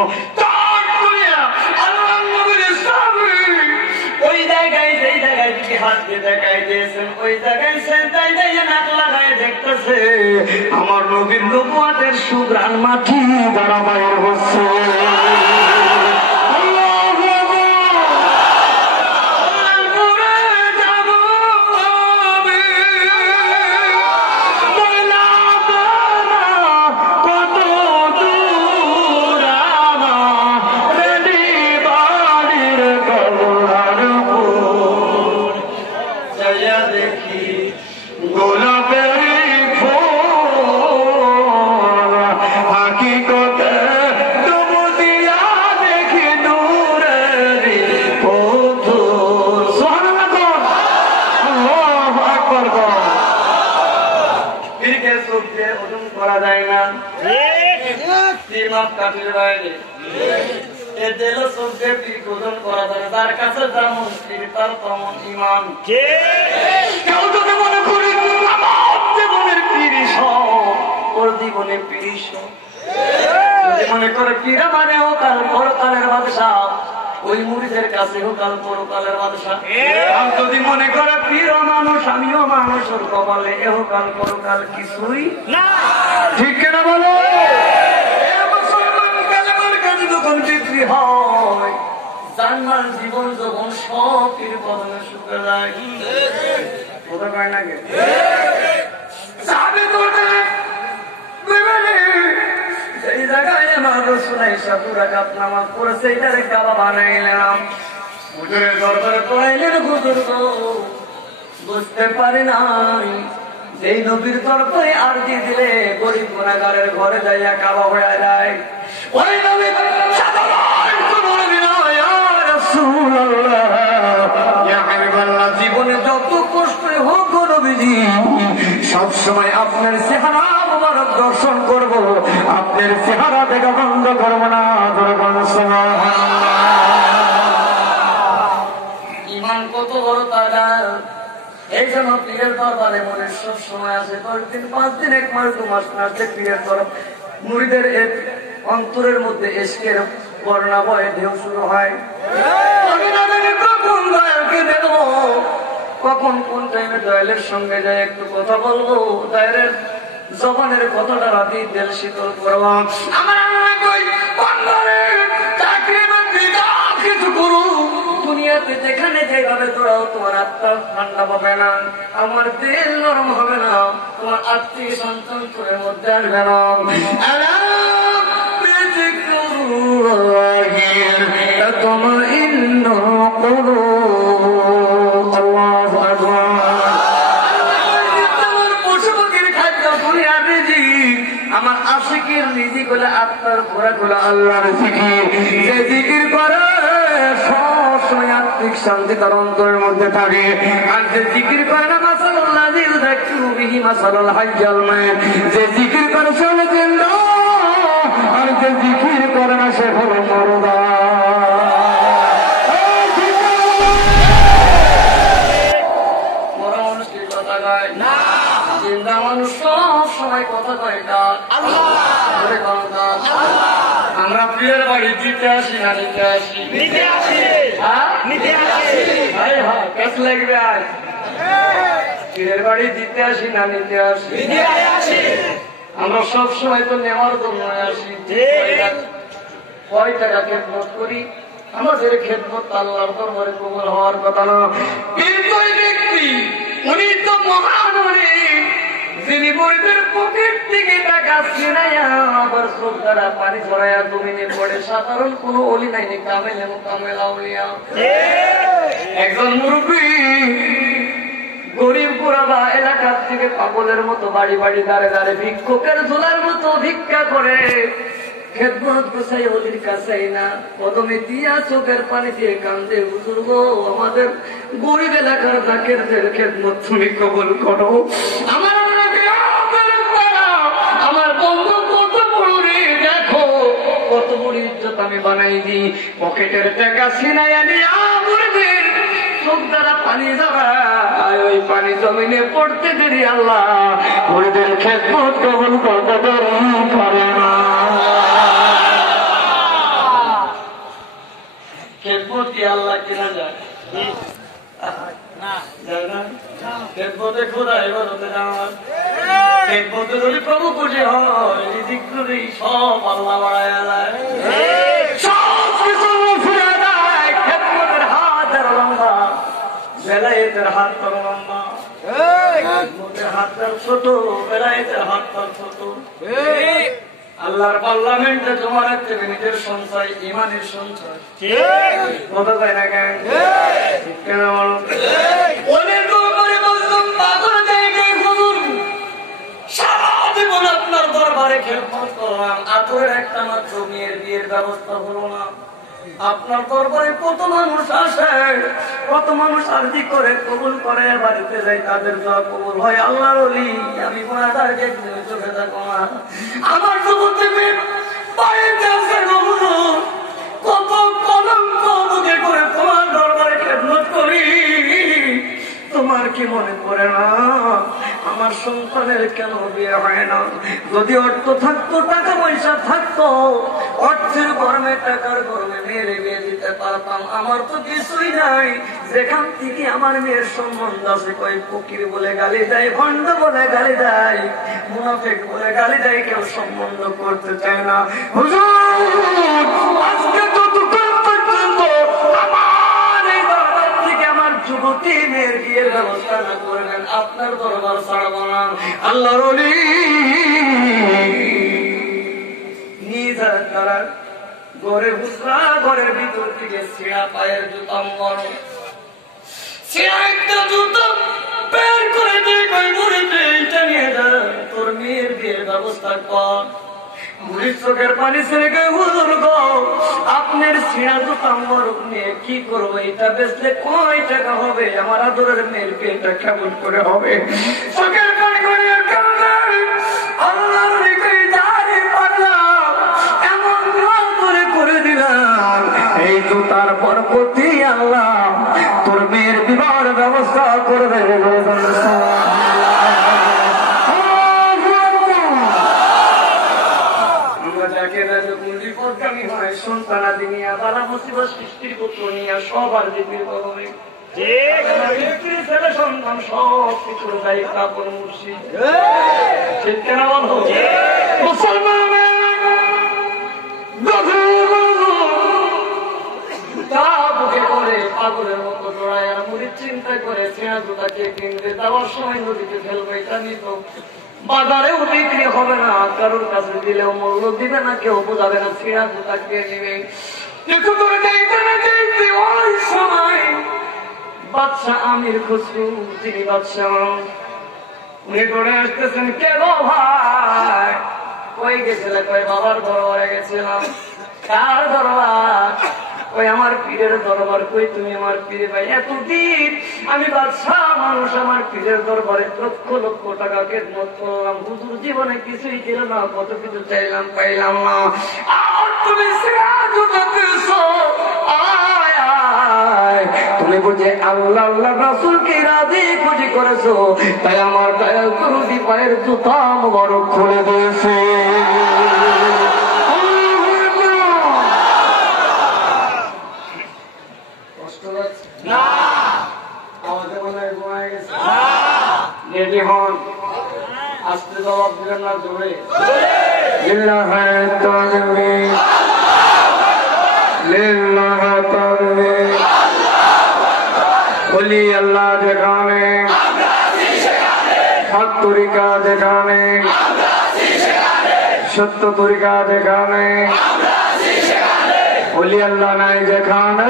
ওই জায়গায় যেই জায়গায় দিকে হাত দিয়ে দেখাই দিয়েছেন ওই জায়গায় সেন্টাই দিয়ে নাক লাগায় দেখতেছে আমার নবীর নবুয়াতের সুগ্রাণ মাটি দ্বারা বাইর হচ্ছে। মনে করে পীরা মানে হোকাল পরকালের বাদশাহ, ওই মুরিদের কাছে হোকাল পরকালের বাদশাহ। আর যদি মনে করে পীর মানুষ আমিও মানুষ, ওর কপালে এ হোকাল পরকাল কিছুই না, ঠিক কেনা বলো? মুসলমান কালেমার কাছে যখন বিক্রি হয়, জান্নার জীবন যখন সব পীর কদমে শুকে যায়, কথা কয় না কে? এই জায়গায় আমার রসুল আয়েশা পুরা কাপ নামাজ পড়েছে, এটারে কাবা বানাইলাম, হুজুরের দরবারে পড়াইলেন, হুজুর গো বুঝতে পারি নাই যেই নবীর তরফে আরজি দিলে গরিব গুনাহগারের ঘরে যাইয়া কাবা হয়ে যায়, ওই নবী জীবনে যত কষ্ট হোক নবীজি সবসময় আপনার চেহারা মোবারক দর্শন করব, আপনার চেহারা দেখা বন্ধ করবো না। ইমান কত বড় তারা, এই জন্য পীরের দরবারে মনে সব সময় আছে 10 দিন 5 দিন 1 মাস 2 মাস না আসলে পীরের তরফ মুরিদের অন্তরের মধ্যে এসকের বর্ণা বয়ে ঢেউ শুরু হয়। কখন কোন টাইমে দয়ালের সঙ্গে যায় একটু কথা বলবো, দয়ালের জবানের কথাটা রাতে দিল শীতল করবো। আমার কিছু করু দুনিয়াতে যেখানে যেভাবে তোরাও তোমার আত্মা ঠান্ডা পাবে না, আমার দিল নরম হবে না, তোমার আত্মীয় সন্তান তোর মধ্যে আসবে না। আমার আশিকের রিজি গুলো আত্মার ঘোরা গুলো আল্লাহর জিকির, যে জিকির করে সবসময় আত্মিক শান্তি তার অন্তরের মধ্যে থাকে। আর যে জিকির করে না মাসাল্লাহ মাসাল হাজ্জাল মায়ের, যে জিকির করে সে হলো জিন্দা, আর যে জিকির করে না সে হলো মুর্দা। জিন্দা মানুষ সব সময় কথা কয় কার? আমরা পীরের বাড়ি দিতে আসি না নিতে আসি? নিতে আসি। কাজ লাগবে আজ পীরের বাড়ি দিতে আসি না নিতে আসি? আমরা সব সময় তো নেওয়ার জন্য আসি। কয় টাকা খেদমত করি, আমাদের খেদমত আল্লাহর দরবারে কবুল হওয়ার কথা না। কিন্তু ওই ব্যক্তি উনি তো মহান, যিনি মুরিদের পকেট থেকে টাকা ছিনাইয়া আবার চোখ দ্বারা পানি ঝরাইয়া জমিনে পড়ে, সাধারণ কোন অলি নাই, কামেলে মুকামেল আউলিয়া। একজন মুরব্বী গরিব গুরাবা এলাকার থেকে পাগলের মতো বাড়ি বাড়ি দাঁড়ে দাঁড়ে ভিক্ষুকের ঝোলার মতো ভিক্ষা করে, খেদমত গোসাই অলির কাছেই না, কদমে দিয়া চোখের পানি দিয়ে কান্দে, হুজুর গো আমাদের গরিব এলাকার জাকেরদের খেদমত তুমি কবুল করো। আমার বন্ধু কত বড় রে, দেখো কত বড় ইজ্জত আমি বানাই দি, পকেটের টাকা ছিনাইয়া নিয়া মুরিদের চোখ দ্বারা পানি ঝরায়, ওই পানি জমিনে পড়তে দেরি আল্লাহ মুরিদের খেদমত কবুল করতে দেরি করে না। খেদমত আল্লাহ কিনা যায় না, যায় না। খেদমতে খোদা ইবাদতে আমার খেদমতে যদি প্রভু খুশি হয়, রিজিক যদি সব আল্লাহ বাড়ায়া যায়, সব কিছু ফিরে যায়। খেদমতের হাত আর লম্বা, বেলায়েতের হাত আর লম্বা, খেদমতের হাত আর ছোট, বেলায়েতের হাত আর ছোট। আল্লাহর পার্লামেন্টে জমা রাখতে নিজের সঞ্চয়, ইমানের সঞ্চয় কথা যায় না কেন? কেন বলো? আপনার দরবারে খেদমত করলাম, আতরের একটা মাত্র মেয়ের বিয়ের ব্যবস্থা হলো না। আপনার দরবারে কত মানুষ আসে, কত মানুষ আরজি করে, কবুল করে, বাড়িতে যাই, তাদের দোয়া কবুল হয়। আল্লাহর ওলি আমি গুনাহগারকে চোখে দেখো না, আমার যুবতী বাড়িতে আছে হুজুর, কত কলঙ্ক মুখে করে তোমার দরবারে খেদমত করি, তোমার কি মনে পড়ে না আমার সন্তানের কেন বিয়ে হয় না? যদি অর্থ থাকতো, টাকা পয়সা থাকতো, অর্থের গরমে টাকার গরমে মেয়ের বিয়ে দিতে পারতাম। আমার তো কিছুই নাই, যেখান থেকে আমার মেয়ের সম্বন্ধ আছে, কই ফকির বলে গালি দেয়, ভণ্ড বলে গালি দেয়, মুনাফিক বলে গালি দেয়, কেউ সম্বন্ধ করতে চায় না। হুজুর আজকে যতক্ষণ পর্যন্ত আমার এই দরবার থেকে আমার যুবতী মেয়ের বিয়ের ব্যবস্থা না করবেন, আপনার দরবার ছাড়ব না। আল্লাহর ওলি নিজ দ্বারা ঘরে হুসরা, ঘরের ভিতর থেকে ছিঁড়া পায়ের জুতা মর, ছিঁড়া একটা জুতা বের করে দিয়ে কই মুড়িতে এটা নিয়ে যা, তোর মেয়ের বিয়ের ব্যবস্থা কর। মুড়ির চোখের পানি ছেড়ে গিয়ে হুজুর গো আপনার ছিঁড়া জুতা মরক নিয়ে কি করবো, এটা বেচলে কয় টাকা হবে, আমার আদরের মেয়ের বিয়েটা কেমন করে হবে? চোখের পানি করে আল্লাহর রেখে দাঁড়িয়ে পারলাম, এমন করে দিলাম, এই জুতার বরকতি আল্লাহ তোর মেয়ের বিবাহের ব্যবস্থা করবে। সন্তানাদি নিয়ে বালা মুসিবত সৃষ্টির পুত্র নিয়ে সবার দিদির গরমে ছেলে সন্তান সব কিছু দায়িত্ব আপন মুর্শিদ, ঠিক কেন বলো? মুসলমানের বুকে করে পাগলের মতো জড়ায় মুড়ির চিন্তা করে ছেঁড়া জুতাকে কিনতে যাওয়ার সময় নদীতে ফেলবে, এটা নিত বাজারেও বিক্রি হবে না, কারোর কাছে দিলেও মূল্য দিবে না, কেউ বোঝাবে না, ছিঁড়া জুতা কে নিবে। বাদশা আমির খুসরু, তিনি বাদশা, উনি দৌড়ে আসতেছেন, কে গো ভাই? কই গেছিলে? কই বাবার দরবারে গেছিলাম। কার দরবার? ওই আমার পীরের দরবার। কই তুমি আমার পীরে ভাই? এতদিন আমি বাদশা মানুষ, আমার পীরের দরবারে লক্ষ লক্ষ টাকা খেদমত করলাম, হুজুর জীবনে কিছুই দিল না, কত কিছু চাইলাম পাইলাম না, আর তুমি তুমি বুঝে আল্লাহ আল্লাহ রাসূলকে রাজি খুশি করেছো, তাই আমার দয়াল করুদি পায়ের জুতা মোবারক খুলে দিয়েছে। রেডি হন, আস্তে জবাব দিলেন না, জোরে বলি আল্লাহ যেখানে হক তরিকা যেখানে, সত্য তরিকা যেখানে, ওলি আল্লাহ নাই যেখানে,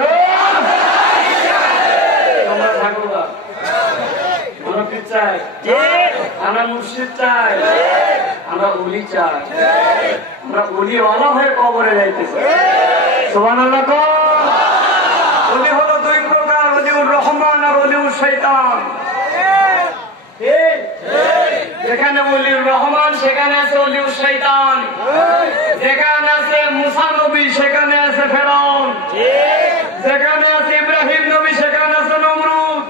তোমরা থাকো না। আমরা কি চাই? আমরা মুর্শিদ চাই, আমরা ওলি চাই, আমরা ওলি ওয়ালা হয়ে কবরে যাইতেছি। সুবহানাল্লাহ। ওলি হলো দুই প্রকার, ওলিউর রহমান আর ওলিউর শয়তান। যেখানে ওলিউর রহমান সেখানে আছে ওলিউর শয়তান, যেখানে আছে মুসা নবী সেখানে আছে ফেরাউন, যেখানে আছে ইব্রাহিম নবী সেখানে আছে নমরুদ,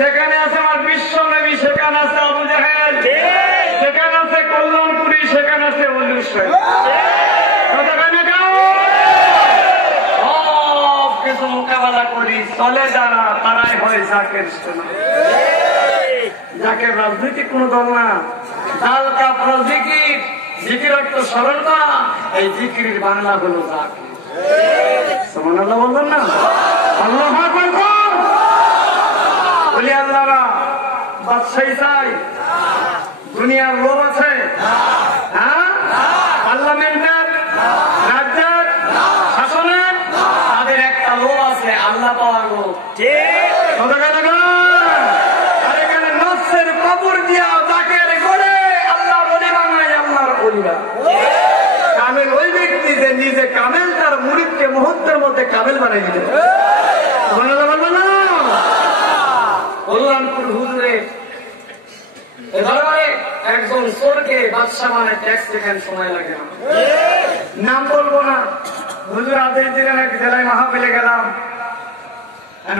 যেখানে আছে আমার বিশ্ব নবী সেখানে আছে আবু জাহেল, যেখানে আছে কল্যাণপুরী সেখানে আছে ওলিউর শয়তান। সব কিছু মোকাবেলা করি চলে যারা, তারাই হয় জাকের শোনা। যাকে রাজনৈতিক কোন দল না, ডাল কাপড় জিকির, জিকির অর্থ স্মরণ করা, এই জিকির বাংলা হলো জাকির। সুবহানাল্লাহ বলবেন না? আল্লাহু আকবার। বলি আল্লাহরা বাদশাহী চাই, দুনিয়ার লোভ আছে, হ্যাঁ পার্লামেন্টের, রাজ্যের, শাসনের, তাদের একটা লোভ আছে, আল্লাহ পাওয়ার লোভ। কবর দিয়া জাকের করে আল্লাহর ওলি বানায় আল্লাহর ওলিরা। কামেল ওই ব্যক্তি যে নিজে কামেল, তার মুরিদকে মুহূর্তের মধ্যে কামেল বানিয়ে দিতে পারে। কল্যাণপুর হুজুরে দরবারে একজন চোরকে বাদশা বানায় ট্যাক্স দেখান, সময় লাগে না, নাম বলবো না। হুজুর আদেশ দিলেন, এক জেলায় মাহফিলে গেলাম,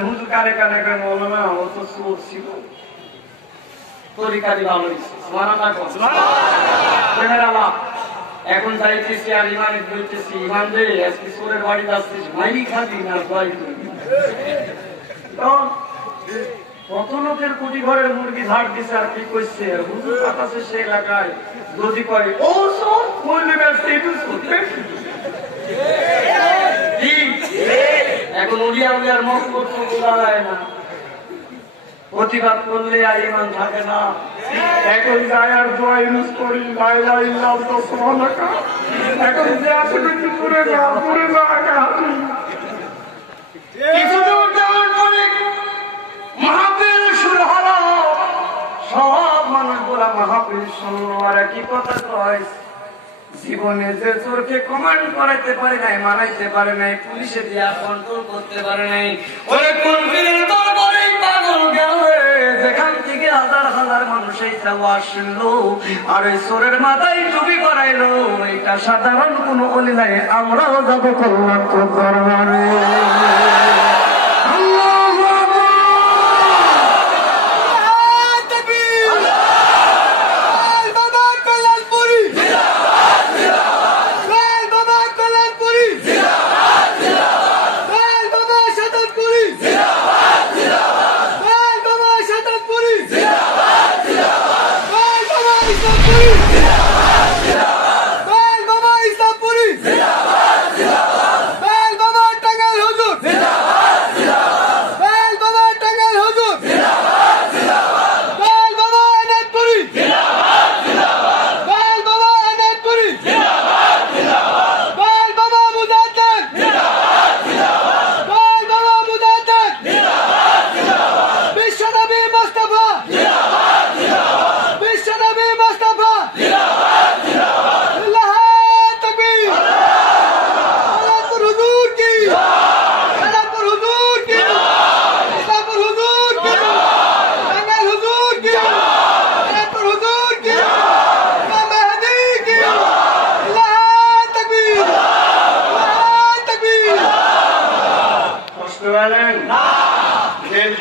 হুজুর কানে কানে বললো না, ও তো চোর ছিল, তরিকারি ভালো হয়েছে। এখন যাইতেছি আর ইমানে বলতেছি, ইমান রে আজকে চোরের বাড়ি যাচ্ছিস, মাইরি খাবি না জয় করবি। কত লোকের কোটি ঘরের মুরগি ঝাড় দিছে আর কি করছে, হুজুর কাছে সে এলাকায় যদি করে ও সব করলে ব্যস্ত, এখন উলিয়া উলিয়ার মত করতে বোঝা যায় না, প্রতিবাদ করলে আর ইমান থাকে না। এখন যায় আর দোয়া ইউজ করি, এখন যে আছে পুরে না কিছু দূর যাওয়ার পরে মাহফিল শুরু হলো, সব মানুষগুলা মাহফিল শুনলো আর কি কথা কয়, জীবনে যে চোরকে কমান্ড করাইতে পারে নাই, মানাইতে পারে নাই, পুলিশে দিয়া কন্ট্রোল করতে পারে নাই, ওরে কোন দরবারেই পাগল গেল, যেখান থেকে হাজার হাজার মানুষ এই আওয়াজ শুনলো আর ওই চোরের মাথায় টুপি করাইলো, এটা সাধারণ কোন ওলি নাই, আমরাও যাবো কল্যাণপুর দরবারে।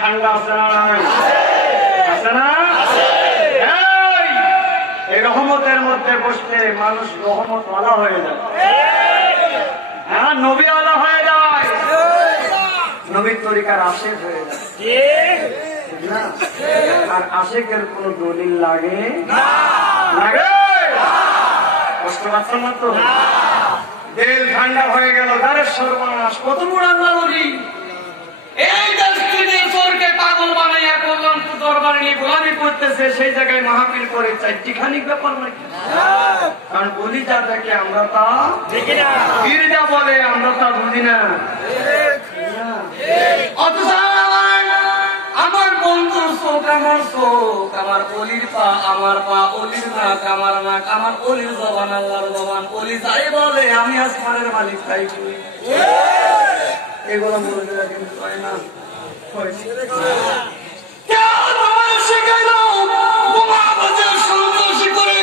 ঠান্ডা আছে না? আছে না? এই রহমতের মধ্যে বসতে মানুষ রহমত ওয়ালা হয়ে যায়, হ্যাঁ নবী ওয়ালা হয়ে যায়, নবীর তরিকার আশেক হয়ে যায় না। আর আশেকের কোন দলিল লাগে লাগে? কষ্ট পাচ্ছেন না তো? দিল ঠান্ডা হয়ে গেল, গারের সর্বনাশ, কত বড় আল্লাহ বলি, এই দেশ থেকে চোরকে পাগল বানাইয়া পর্যন্ত দরবার নিয়ে গোলামি করতেছে, সেই জায়গায় মাহফিল করে চারটিখানি ব্যাপার নাকি? কারণ বলি যা দেখে আমরা তা দেখি না, পীর যা বলে আমরা তা বুঝি না। অথচ আমার বন্ধুর চোখ আমার চোখ, আমার অলির পা আমার পা, অলির নাক আমার নাক, আমার অলির জবান আল্লাহর জবান, অলি যাই বলে আমি আসমানের মালিক তাই করি। এগুলো বলে দেওয়া কিন্তু হয় না। সন্ত্রাসী করে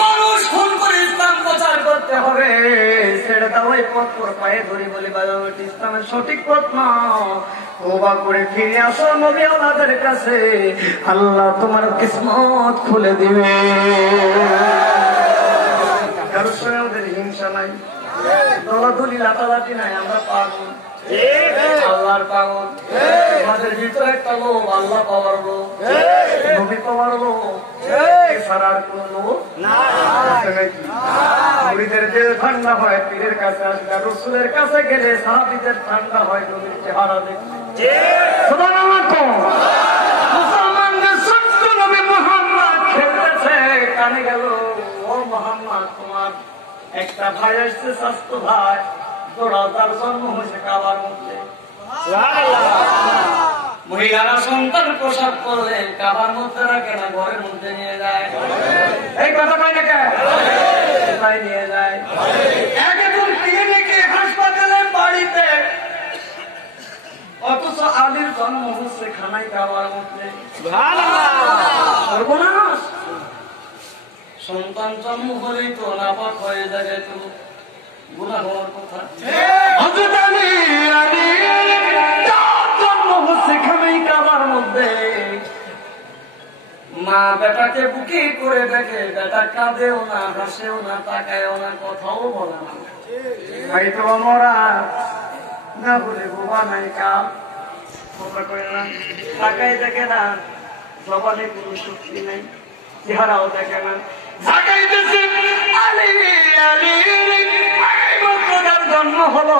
মানুষ খুন করে ইসলাম প্রচার করতে হবে, ছেড়ে দাও ওই পথ পায়ে ধরে বলে ইসলামের সঠিক পথ না। তওবা করে ফিরে আসো নবী ওনাদের কাছে, আল্লাহ তোমার কিসমত খুলে দিবে। কারোর সঙ্গে আমাদের হিংসা নাই, দলাদলি লাটালাটি নাই, আমরা পাগল আল্লাহর পাগল। আমাদের ভিতরে একটা লোক আল্লাহ পাওয়ার লোক, নবী পাওয়ার লোক, এছাড়া আর কোন লোক মুরিদের দিল ঠান্ডা হয় পীরের কাছে আসলে, রসুলের কাছে গেলে সাহাবীদের ঠান্ডা হয় নবীর চেহারা দেখলে। মুসলমানদের ছোট্ট নবী মুহাম্মদ খেলতেছে, কানে গেল ও মুহাম্মদ তোমার একটা ভাই আসছে, স্বাস্থ্য ভাই, তোরা তার জন্ম হয়েছে কাবার মধ্যে। মহিলারা সন্তান প্রসাদ করলেন, কাবার মধ্যে রাখে না, ঘরের মধ্যে নিয়ে যায়। এই কথা কয় না কেন? নিয়ে যায় একদম ক্লিনিকে, হাসপাতালে, বাড়িতে, অথচ আলীর জন্ম হচ্ছে খানায় কাবার মধ্যে। সর্বনাশ! সন্তান জন্ম হলেই তো নাপাক হয়ে যায়, তো গুনাহ হওয়ার কথা। হযরত আলী জন্ম হচ্ছে খানায় কাবার মধ্যে। মা বেটাকে বুকে করে দেখে, বেটা কাঁদেও না, হাসেও না, তাকায়ও না, কথাও বলে না। ভাই তো মরা না বলে বোবা নাই কাপ, কথা কয় না, তাকাই দেখে না, জবানে কোনো শক্তি নাই, চেহারাও দেখে না। জন্ম হলো,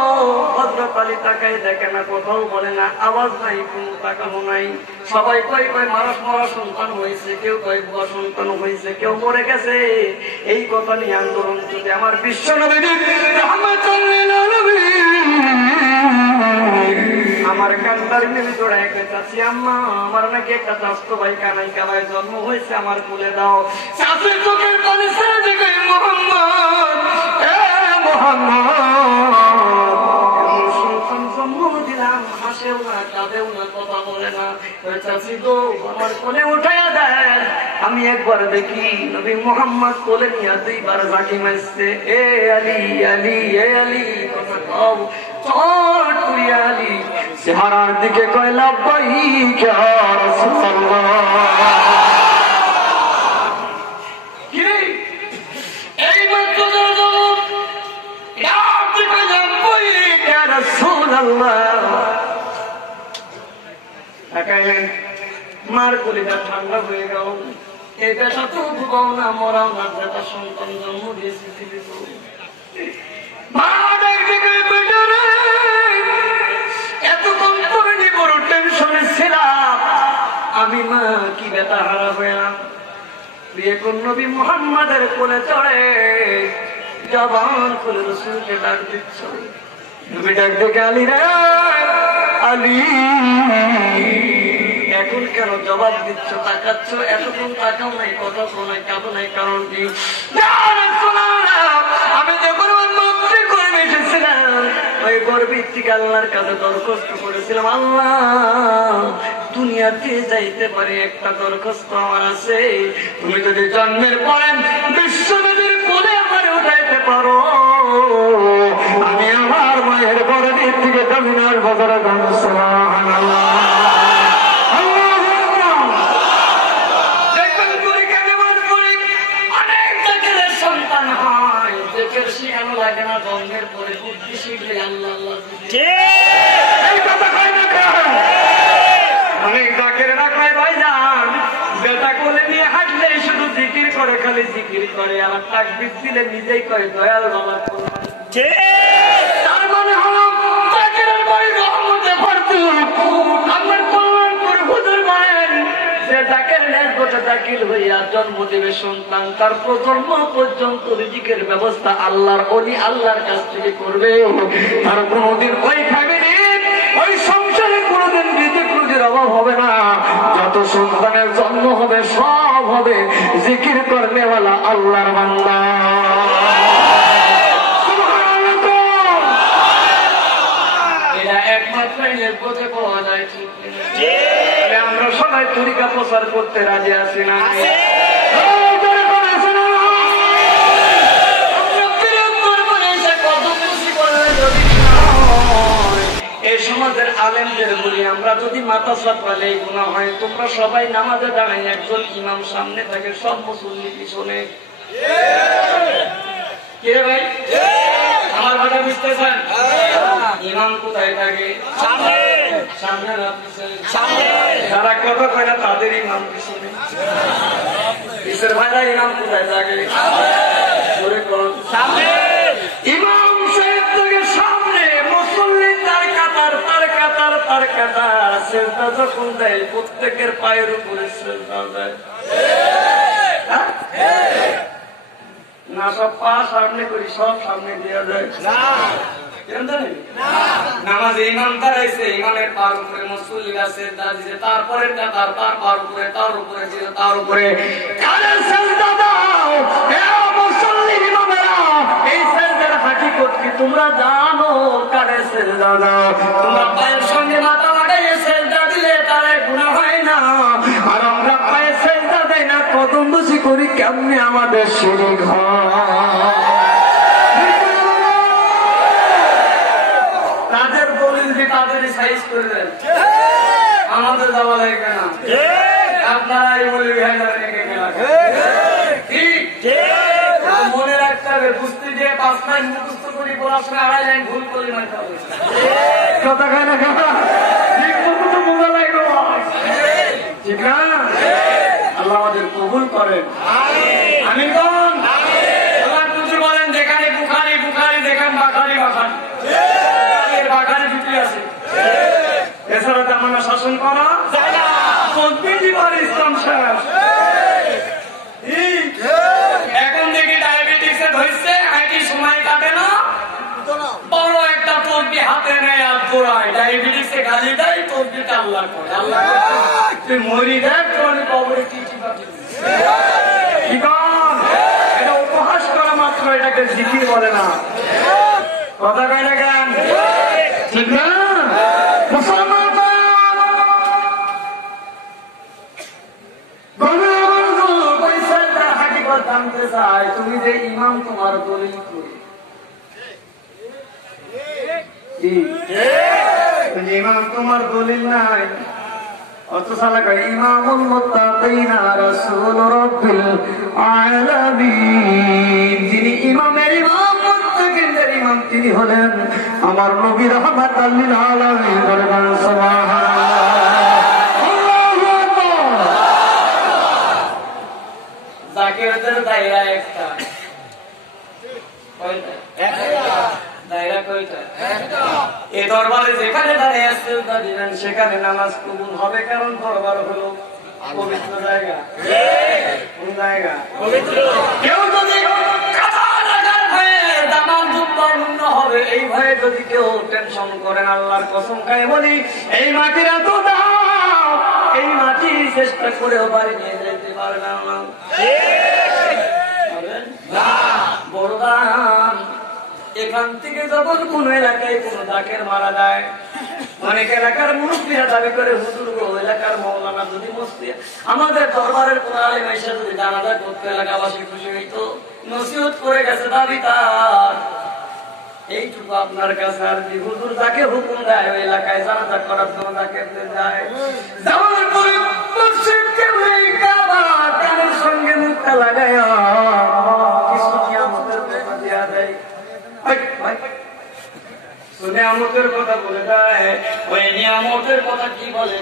হযরত আলী তাকাই দেখে না, কোথাও বলে না, আওয়াজ নাই, কোন তাকানো নাই। সবাই কয় কয় মানুষ মরা সন্তান হয়েছে, কেউ কয় বুয়া সন্তান হয়েছে, কেউ মরে গেছে। এই কথা নিয়ে আন্দোলন যদি আমার বিশ্ব নবী আমার কান্দার মিলে জোড়ায় চাচ্ছি, আম্মা আমার নাকি একটা স্বাস্থ্য ভাই কানাই কাবায় জন্ম হয়েছে, আমার কুলে দাও। চাষের চোখের পানি ছেড়ে দিকে মোহাম্মদ, সন্তান জন্ম দিলাম, হাসেও না, কাঁদেও না, কথা বলে না। চাষি গো আমার কোলে উঠাইয়া দেন, আমি একবার দেখি নবী মোহাম্মদ কোলে নিয়ে দুইবার ঝাঁকি মারছে, এ আলী আলী এ আলী, কথা কও চট করিয়া আলী চেহারার দিকে কয় লাব্বাইক ইয়া রাসূলুল্লাহ। কি এই মাত্র লাব্বাইক ইয়া রাসূলুল্লাহ। তাকাইলেন, মার কলিজা ঠান্ডা হয়ে গেল। এই বেটা তো ডুবাও না, মরাও না, বেটা সন্তান জন্ম দিয়েছে পৃথিবীতে। মা একদিকে বেটারে এতক্ষণ করে নি বড় টেনশনে ছিলাম আমি, মা কি বেটা হারা হইলাম। বিয়ে কোন নবী মুহাম্মাদের কোলে চড়ে জবান খুলে রসুলকে ডাক দিচ্ছ, নবী ডাক দেখে আলী রে আলী, এখন কেন জবাব দিচ্ছ, তাকাচ্ছ, এতক্ষণ তাকাও নাই, কথা শোনাই, কাঁদো নাই, কারণ কি? আমি যখন মন্ত্রী করে এসেছিলাম, ওই গর্বিত থেকে আল্লাহর কাছে দরখাস্ত করেছিলাম, আল্লাহ দুনিয়াতে যাইতে পারি, একটা দরখাস্ত আমার আছে, তুমি যদি জন্মের পরে বিশ্বনবীর কোলে আমার উঠাইতে পারো, আমি আমার মায়ের গর্বিত থেকে জমিনার বাজারে গান সুবহানাল্লাহ। লাগে না, জন্মের পরে বুদ্ধি শিখলে আল্লাহ আল্লাহ অনেক ডাকের রাখায় ভাইজান, বেটা কোলে নিয়ে হাঁটলে শুধু জিকির করে, খালি জিকির করে, আর তাকবীর দিলে নিজেই কয় দয়াল বাবা। তার মানে হলো রহমতে ভরপুর দাখিল হইয়া জন্ম দেবে সন্তান, তার প্রজন্ম পর্যন্ত রিজিকের ব্যবস্থা আল্লাহর ওলি আল্লাহর কাছ থেকে করবে। আর কোনদিন ওই ফ্যামিলি ওই সংসারে কোনদিন রিজিক রুজির অভাব হবে না। যত সন্তানের জন্ম হবে সব হবে জিকির করনেওয়ালা আল্লাহর বান্দা। এটা একমাত্র পথে পাওয়া যায়। আমরা সবাই তরিকা প্রচার করতে রাজি আছি না? এই সমাজের আলেমদের বলি, আমরা যদি মাথা চাপালে গুনাহ হয়, তোমরা সবাই নামাজে দাঁড়াই, একজন ইমাম সামনে থাকে, সব মুসল্লি পিছনে। কে ভাই আমার কথা বুঝতেছেন? ইমাম কোথায় থাকে? সামনে। সামনে না পিছনে? সামনে। যারা কথা কয় না তাদের ইমাম পিছনে। পিছের ভাইরা ইমাম কোথায় থাকে? জোরে কোন? সামনে। ইমাম সাহেব থেকে সামনে, মুসল্লি তার কাতার তার কাতার তার কাতার। সেজদা যখন দেয় প্রত্যেকের পায়ের উপরে সেজদা দেয় না? সব পা সামনে করি, সব সামনে দেওয়া যায় না। নামাজে ইমাম দাঁড়াইছে, ইমামের পার উপরে মুসল্লিরা সেজদা দিছে, তারপরে কাতার তার পার উপরে, তার উপরে দিল, তার উপরে কারে সেজদা দাও। হে মুসল্লি ইমামেরা, এই সেজদার হাকিকত কি তোমরা জানো? কারে সেজদা দাও। তোমরা পায়ের সঙ্গে মাথা লাগাইয়ে সেজদা দিলে তারে গুনাহ হয় না। আর আমরা পায়ে সেজদা দেই না, কদম বসি করি, কেমনে আমাদের শিরক হয়? তাদের দলিল দিয়ে তাদের সাইজ করে দেন, আমাদের দেওয়া লাগে না। আপনারা এই বলি মনে রাখতে হবে, বুঝতে গিয়ে 5 লাইন মুখস্থ করি, পড়াশোনা 2.5 লাইন ভুল করি মানতে হবে। কথা খায় না খাওয়া ঠিক মতো তো বোঝা লাগবে, ঠিক না? আল্লাহ আমাদের কবুল করেন। আমিন কোন? আল্লাহ কিছু বলেন, যেখানে বুখারি বুখারি দেখান, বাখারি বাখারি বাখারি জুটি আছে, এছাড়া তেমন শাসন করা যায় না। ইসলাম শেষ। এখন দেখি ডায়াবেটিক্সে ধরছে, আইটি সময় কাটে না, বড় একটা তসবি হাতে নেয় আর ঘোরায়, ডায়াবেটিক্সে গালি দেয়, তসবিটা আল্লাহ করে। আল্লাহ তুই মরি দেখ, তোর কবরে কি এটা উপহাস করা মাত্র, এটাকে জিকির বলে না। কথা কয় না কেন? ঠিক না? মুসলমান জানতে চাই, তুমি যে ইমাম তোমার দলিল করি, ইমাম তোমার দলিল নাই, অথচ ইমামুল মুত্তাকিনা রাসূল রাব্বিল আলামিন। যিনি ইমামের ইমাম, মুত্তাকিনদের ইমাম, তিনি হলেন আমার নবী রাহমাতাল লিল আলামিন। সুবহানাল্লাহ। জাকিরদের দায়রা একটা, কয়টা? দায়রা কয়টা? এই দরবারে যেখানে দাঁড়িয়ে আসছে দিবেন, সেখানে নামাজ কবুল হবে, কারণ দরবার হলো পবিত্র জায়গা। কোন জায়গা? পবিত্র। কেউ যদি হবে এই ভয়ে যদি কেউ টেনশন করেন, আল্লাহর কসম খায় বলি, এই মাটির এত দাম, এই মাটি চেষ্টা করেও বাড়ি নিয়ে যেতে পারবে না। বড় দাম। এখান থেকে যখন কোন এলাকায় কোন জাকের মারা যায়, অনেক এলাকার মুরব্বীরা দাবি করে, হুজুর গো, এলাকার মৌলানা যদি মুফতি আমাদের দরবারের কোন আলেম এসে যদি জানাজা করতে এলাকাবাসী খুশি হইতো, নসিহত করে গেছে দাবি তার। এইটুকু আপনার কাছে আর কি, হুজুর যাকে হুকুম দেয় ওই এলাকায় জানাজা করার জন্য জাকেরদের যায়, যাওয়ার পরে মসজিদকে কানের সঙ্গে মুখটা লাগায় কিছু নিয়ামতের কথা দেওয়া দেয়, নিয়ামতের কথা বলে দেয়। ওই নিয়ামতের কথা কি বলে?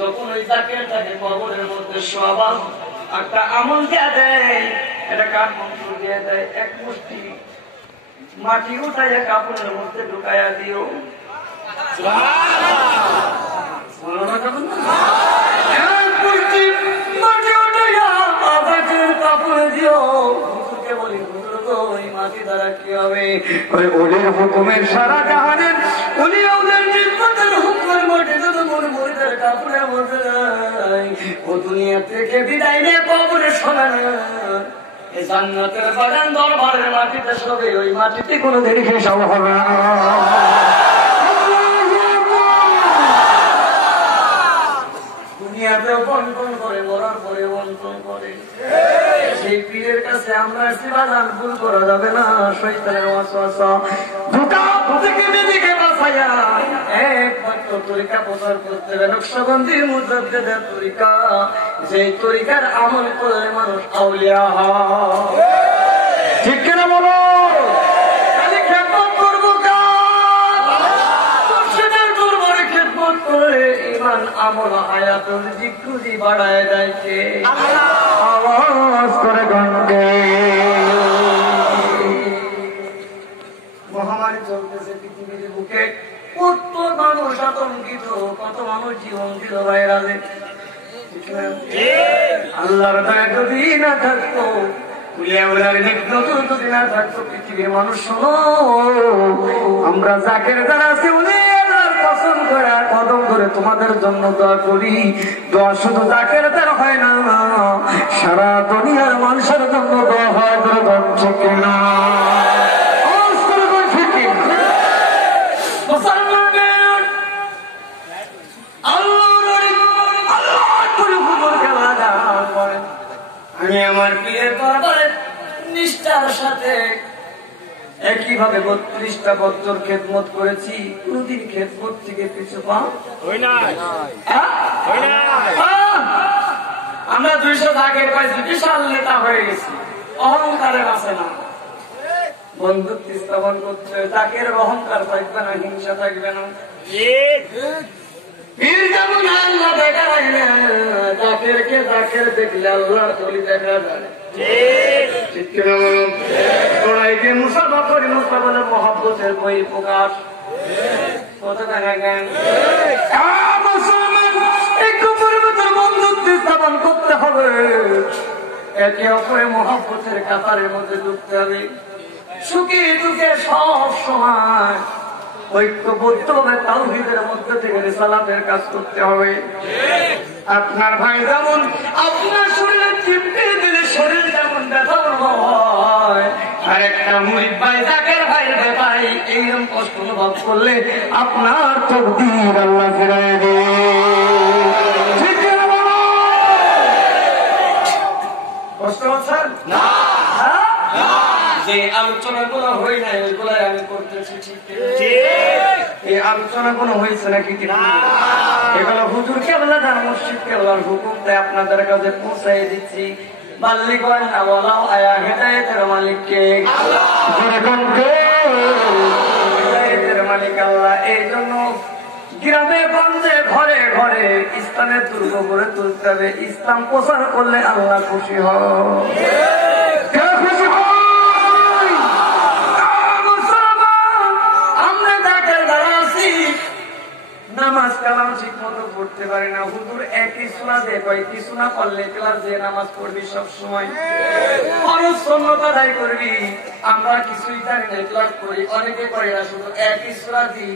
যখন ওই জাকেরটাকে কবরের মধ্যে শোয়াবা, একটা আমল দেয়া দেয়, এটা কাঠ মাংস দিয়ে দেয়, এক মুষ্টি মাটি উঠাইয়া কাপড়ের মধ্যে ঢুকাইয়া দিও। এক মুষ্টি দ্বারা কি হবে? ওই ওলির হুকুমের সারা জাহানের উনি ওদের নির্বাচন হুকুমের মধ্যে যত মন মরিদের কাপড়ের মধ্যে ও দুনিয়া থেকে বিদায় নিয়ে কবরে শোনা না। এই জান্নাতের বাগান দরবারের মাটিতে সবে ওই মাটিতে কোনো দেরি হিসাব হবে না। দুনিয়াতেও বন্টন করে, মরার পরে বন্টন করে। সেই পীরের কাছে আমরা বাজান ভুল করা যাবে না। শয়তানের ওয়াসওয়াসা ধোঁকা থেকে নিজেকে বাঁচাইয়া একমাত্র তরিকা প্রচার করতে হবে, নকশবন্দির মুজাদ্দিদের তরিকা। যেই তরিকার আমল করলে মানুষ আউলিয়া হয়। ঠিক কিনা বলো? খালি খেদমত করবো মুর্শিদের দরবারে খেদমত করে ইমান আমল হায়াতুল জিক্রুজি বাড়ায় দেয় কে? আওয়াজ করে গঙ্গে। মহামারী চলতেছে পৃথিবীর বুকে, কত মানুষ আতঙ্কিত, কত মানুষ জীবন দিল ভাইরালে। আল্লাহর দয়া যদি না থাকতো, যদি না থাকতো পৃথিবীর মানুষ, শোনো আমরা জাকের দ্বারা আছি উনি আল্লাহর কসম করে কদম ধরে তোমাদের জন্য দোয়া করি। দোয়া শুধু জাকের দ্বারা হয় না, সারা দুনিয়ার মানুষের জন্য দোয়া হয়। ঠিক না? আমি আমার পীরের দরবারে নিষ্ঠার সাথে একইভাবে 32টা বছর খেদমত করেছি। কোনদিন খেদমত থেকে পিছু পাও আমরা 200 ভাগের পাইছি, বিশাল নেতা হয়ে গেছি। অহংকারের আছে না, বন্ধুত্ব স্থাপন করতে তাকের অহংকার থাকবে না, হিংসা থাকবে না। পীর যেমন আল্লাহ দেখা রাখলে জাকেরকে জাকের দেখলে আল্লাহর তলি দেখা যায়। ঠিক কিনা বলুন? তোরাইকে মুসাফা করি, মুসাফার মহব্বতের বই প্রকাশ। কত টাকা জ্ঞান মুসলমান একটু পরিবর্তন বন্ধুত্ব স্থাপন করতে হবে। একে অপরে মহব্বতের কাতারের মধ্যে ঢুকতে হবে। সুখী দুঃখে সব সময় ঐক্যবদ্ধ হবে, তাওহীদের মধ্যে থেকে রিসালাতের কাজ করতে হবে। আপনার ভাই যেমন আপনার শরীরে চিমটে দিলে শরীর যেমন ব্যথা অনুভব হয়, আর একটা মুরিদ ভাই জাকের ভাইয়ের ব্যথায় এইরকম কষ্ট অনুভব করলে আপনার তকদীর আল্লাহ ফিরায় দেবে। ঠিক না বলো? কষ্ট হচ্ছে না? যে আলোচনাগুলো হই নাই ওইগুলাই আমি করতেছি। ঠিক এই আলোচনাগুলো হয়েছে নাকি? এগুলো হুজুর কেবলা যার মসজিদ কেবলার হুকুম তাই আপনাদের কাছে পৌঁছাই দিচ্ছি। বাল্লি করেন না বলাও আয়া হেদায়েতের মালিককে, হেদায়েতের মালিক আল্লাহ। এই জন্য গ্রামে গঞ্জে ঘরে ঘরে ইসলামের দুর্গ গড়ে তুলতে হবে। ইসলাম প্রচার করলে আল্লাহ খুশি হয়। খুশি হয় নামাজ কালাম ঠিক মতো পড়তে পারি না। হুজুর একই সুরা দিয়ে কয় কিছু না পারলে ক্লাস দিয়ে নামাজ পড়বি, সব সময় খরচ সন্ন্যত আদায় করবি। আমরা কিছুই জানি না, ক্লাস করি, অনেকে করে না, শুধু একই সুরা দিয়ে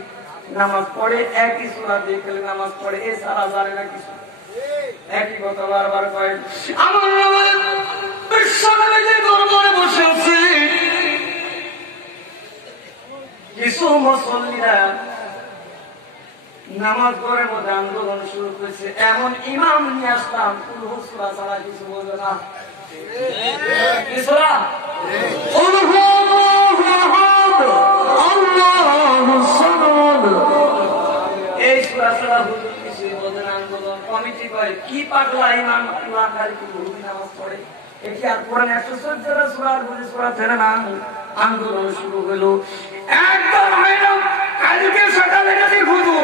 নামাজ পড়ে, একই সুরা দিয়ে খেলে নামাজ পড়ে, এছাড়া জানে না কিছু। একই কথা বারবার কয়। আমার বিশ্বনবীর দরবারে বসে আছি, কিছু মুসল্লিরা নামাজ পড়ার মধ্যে আন্দোলন শুরু করেছে। এমন ইমাম নিয়ে আসলাম সূরা ছাড়া কিছু বলবে না। এই সূরা ছাড়া হুজুর কিছুই বলবে না। আন্দোলন কমিটি কয় কি পাগলা ইমাম নামাজ পড়ে, এটি আর কোরআন 114টা সূরার বলে সূরা ছেড়ে না। আন্দোলন শুরু হলো। একদম আজকে সকালে যদি হুজুর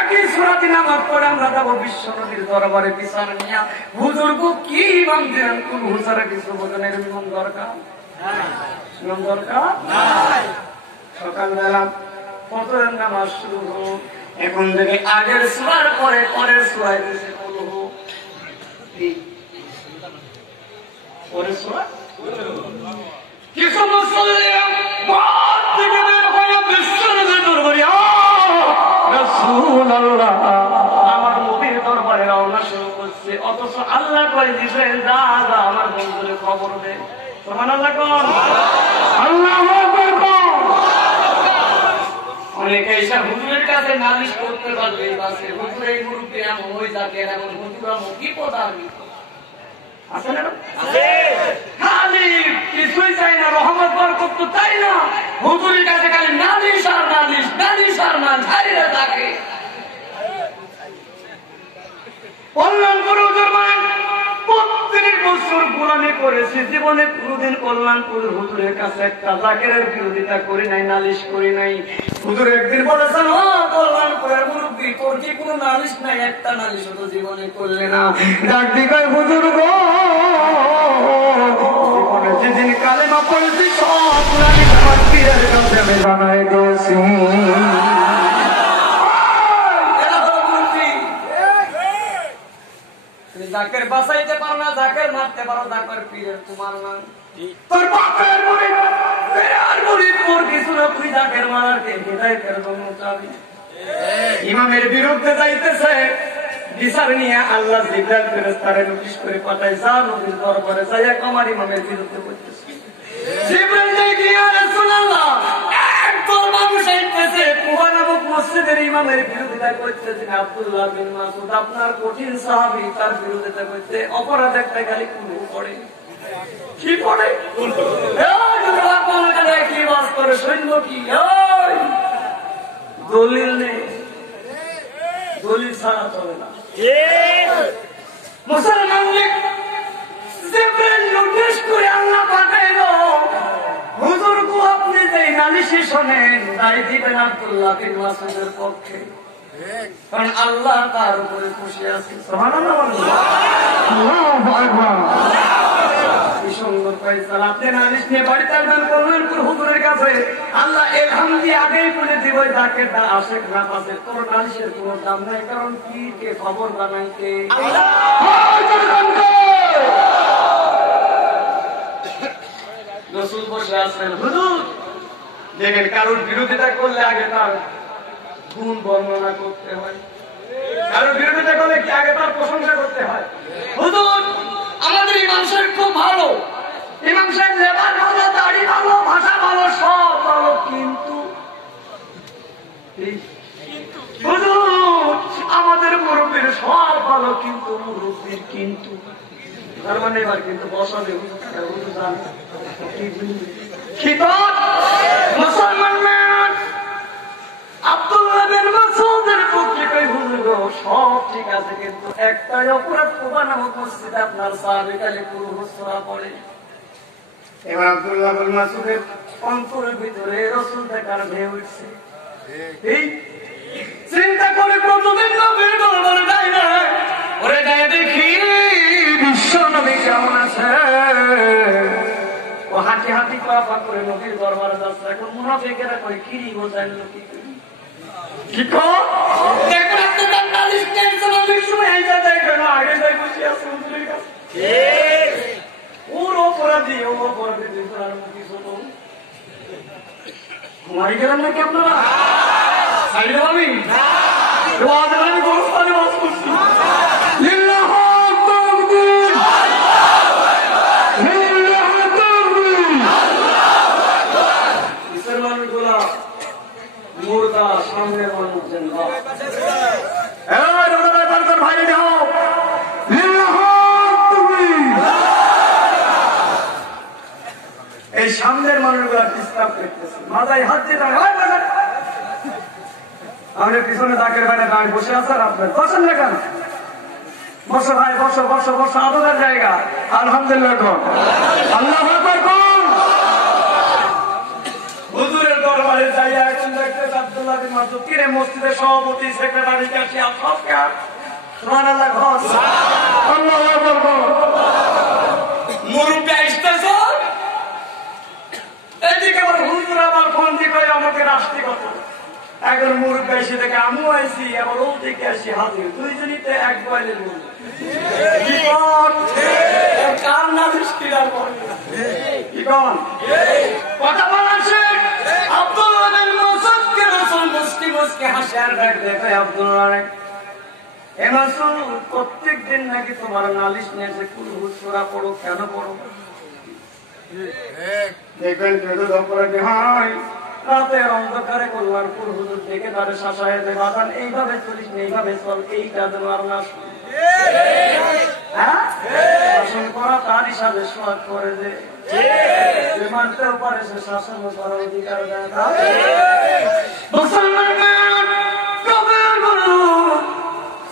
একই সূরাতে নামাজ পড়ে আমরা যাবো বিশ্বনবীর দরবারে বিচার নিয়ে। হুজুরকে কি ইমাম দিলেন, কোন হুজুরা কিছু বোঝেন? ইমাম দরকার, ইমাম দরকার নাই। সকালবেলা ফজরের নামাজ শুরু হলো। এখন থেকে আগের সূরার পরে পরের সূরায় দিয়েছে বলবো পরের সূরা। কিছু মুসল্লি ঘর থেকে বের হয়ে বিশ্বের দরবারে রাসূলুল্লাহ আমার নবীর দরবারে রওনা শুরু করছে। অথচ আল্লাহ কই দিবেন যা যা আমার বন্ধুরে খবর দে। সুবহানাল্লাহ কোন আল্লাহু আকবার কোন। অনেকে এসে হুজুরের কাছে নালিশ করতে পারবে বাসে হুজুর এই মুরব্বি এমন হয়ে যাকে এমন হুজুর আমি কি পদামি আছে না আছে খালি কিছুই চাই না রহমত বরকত তো চাই না হুজুরের কাছে খালি নালিশ আর নালিশ নালিশ আর না ছাইরে থাকে কল্যাণপুর হুজুর মান ৩৫ বছর গোলামি করেছি জীবনে কোনদিন কল্যাণপুর হুজুরের কাছে একটা জাকেরের বিরোধিতা করি নাই নালিশ করি নাই। হুজুর একদিন বলেছেন ও কল্যাণপুরের মুরব্বী তোর কি কোনো নালিশ নাই একটা নালিশ তো জীবনে করলে না। ডাক দিগায় হুজুর গো জীবনে যেদিন কালেমা পড়েছি সব নালিশ আমার পীরের কাছে আমি জানাই দিয়েছি। জাকের বাঁচাইতে পারো না জাকের মারতে পারো জাকের পীরের তোমার নাম তোর বাপের মুরিদ পীরের মুরিদ তোর কিছু না তুই জাকের মারারকে হিদায়াতের জন্য চাবি। ইমামের বিরুদ্ধে যাইতেছে বিচার নিয়ে আল্লাহ জিবরাইল ফেরেশতারে নোটিশ করে পাঠাইছে নবীর দরবারে যাইয়া আমার ইমামের বিরুদ্ধে বলতেছে জিবরাইল গিয়া রাসূলুল্লাহ একদল মানুষ আইতেছে কুবা নামক মসজিদের ইমামের বিরোধিতা করতেছে আব্দুল্লাহ বিন মাসউদ আপনার কঠিন সাহাবী তার বিরোধিতা করতে অপরাধ একটা খালি কোন পড়ে কি পড়ে কোন পড়ে এই দুলা কোন কালে কি বাস করে শুনব কি ওই দলিল নেই দলিল ছাড়া চলে না মুসলমান লীগ জিবরাইল নোটিশ করে আল্লাহ পাঠাইলো হুজুর গো আপনি যে নালিশি শোনেন তাই দিবেন আব্দুল্লাহ বিন মাসউদের পক্ষে কারণ আল্লাহ তার উপরে খুশি আছে। সুবহানাল্লাহ আল্লাহু আকবার কি সুন্দর ফয়সালা আপনি নালিশ নিয়ে বাড়িতে আসবেন কল্যাণপুর হুজুরের কাছে আল্লাহ ইলহাম দিয়ে আগেই বলে দিব যাকে দা আশেক না পাশে তোর নালিশের কোনো দাম নাই কারণ কি কে খবর জানাই কে আল্লাহ। রাসূল বসে আছেন হুজুর দেখেন কারোর বিরোধিতা করলে আগে তার গুণ বর্ণনা করতে হয় কারোর বিরোধিতা করলে কি আগে তার প্রশংসা করতে হয়। হুজুর আমাদের ইমাম সাহেব খুব ভালো ইমাম সাহেব লেবার ভালো দাড়ি ভালো ভাষা ভালো সব ভালো কিন্তু হুজুর আমাদের মুরব্বীর সব ভালো কিন্তু মুরব্বীর কিন্তু তার মানে এবার কিন্তু বসাবে হুজুর জানে মুসলমান আব্দুল্লাহ বিন মাসউদের পক্ষে কই হুজুর সব ঠিক আছে কিন্তু একটাই অপরাধ কুবা নামক মসজিদে আপনার সাহাবী কালে পুরো হুসরা পড়ে। এবার আব্দুল্লাহ বিন মাসউদের অন্তরের ভিতরে রাসূল দেখার ঢেউ উঠছে এই চিন্তা করে প্রতিদিন নবীর দরবারে যাই না ওরে যাই দেখি বিশ্ব নবী কেমন আছে ও হাঁটি হাঁটি পা করে নবীর দরবারে যাচ্ছে এখন মুনাফিকেরা কই কিরি বোঝাইল কি কি কো দেখো আপনি তার নালিশ টেনশন অনেক সময় আইজা যায় কেন আগে যাই বসে আছে হুজুরের কাছে ঠিক ওর অপরাধী দিন আর মুখি শোনো ঘুমাই গেলেন নাকি আপনারা সাইডে আমি না ওয়াজ আমি গোরস্থানে বাস করছি লিল্লাহ তাকবীর মুর্দা সামনে মানুষ জিন্দাবাদ ভাই যাও এই সামনের মানুষগুলা ডিস্টার্ব করতেছে মাথায় হাত দিয়ে আমাদের পিছনে দাকের বাইরে দাঁড়িয়ে বসে আছেন আপনার বসেন না কেন বসো ভাই বসো বসো বসো আদরের জায়গা আলহামদুলিল্লাহ কোন আল্লাহু আকবার কোন হুজুরের দরবারে যাইয়া এখন দেখতে আব্দুল্লাহ বিন মাসউদ কিরে মসজিদের সভাপতি সেক্রেটারি কাছে সব কে সুবহানাল্লাহ ঘর আল্লাহু আকবার মুরব্বি আসতেছে এদিকে আবার হুজুর আমার ফোন দিয়ে কই আমাকে রাস্তি কত এখন মুরব্বি এসে দেখে আমিও আইছি আবার ও থেকে আসি হাজির দুইজনই তো এক বয়লের মুরব্বি কার নালিশ কিরার করবে কি কোন কথা বলাছে আব্দুল্লাহ বিন মাসউদকে রাসূল মুস্কি মুস্কি হাসিয়ার ডাক দেখে আব্দুল্লাহ রে এ মাসউদ প্রত্যেকদিন নাকি তোমার নালিশ নিয়ে যে কুল সূরা পড়ো কেন পড়ো দেখবেন কেউ ধরে হয় রাতে অন্ধকারে কল্যাণ কুল হুজুর দেখে তারে শাসায় দে বাজান এইভাবে চলিস না এইভাবে চল এই কাজ আর না শাসন করা তার হিসাবে সোয়াদ করে যে মানতেও পারে সে শাসন করার অধিকার দেয়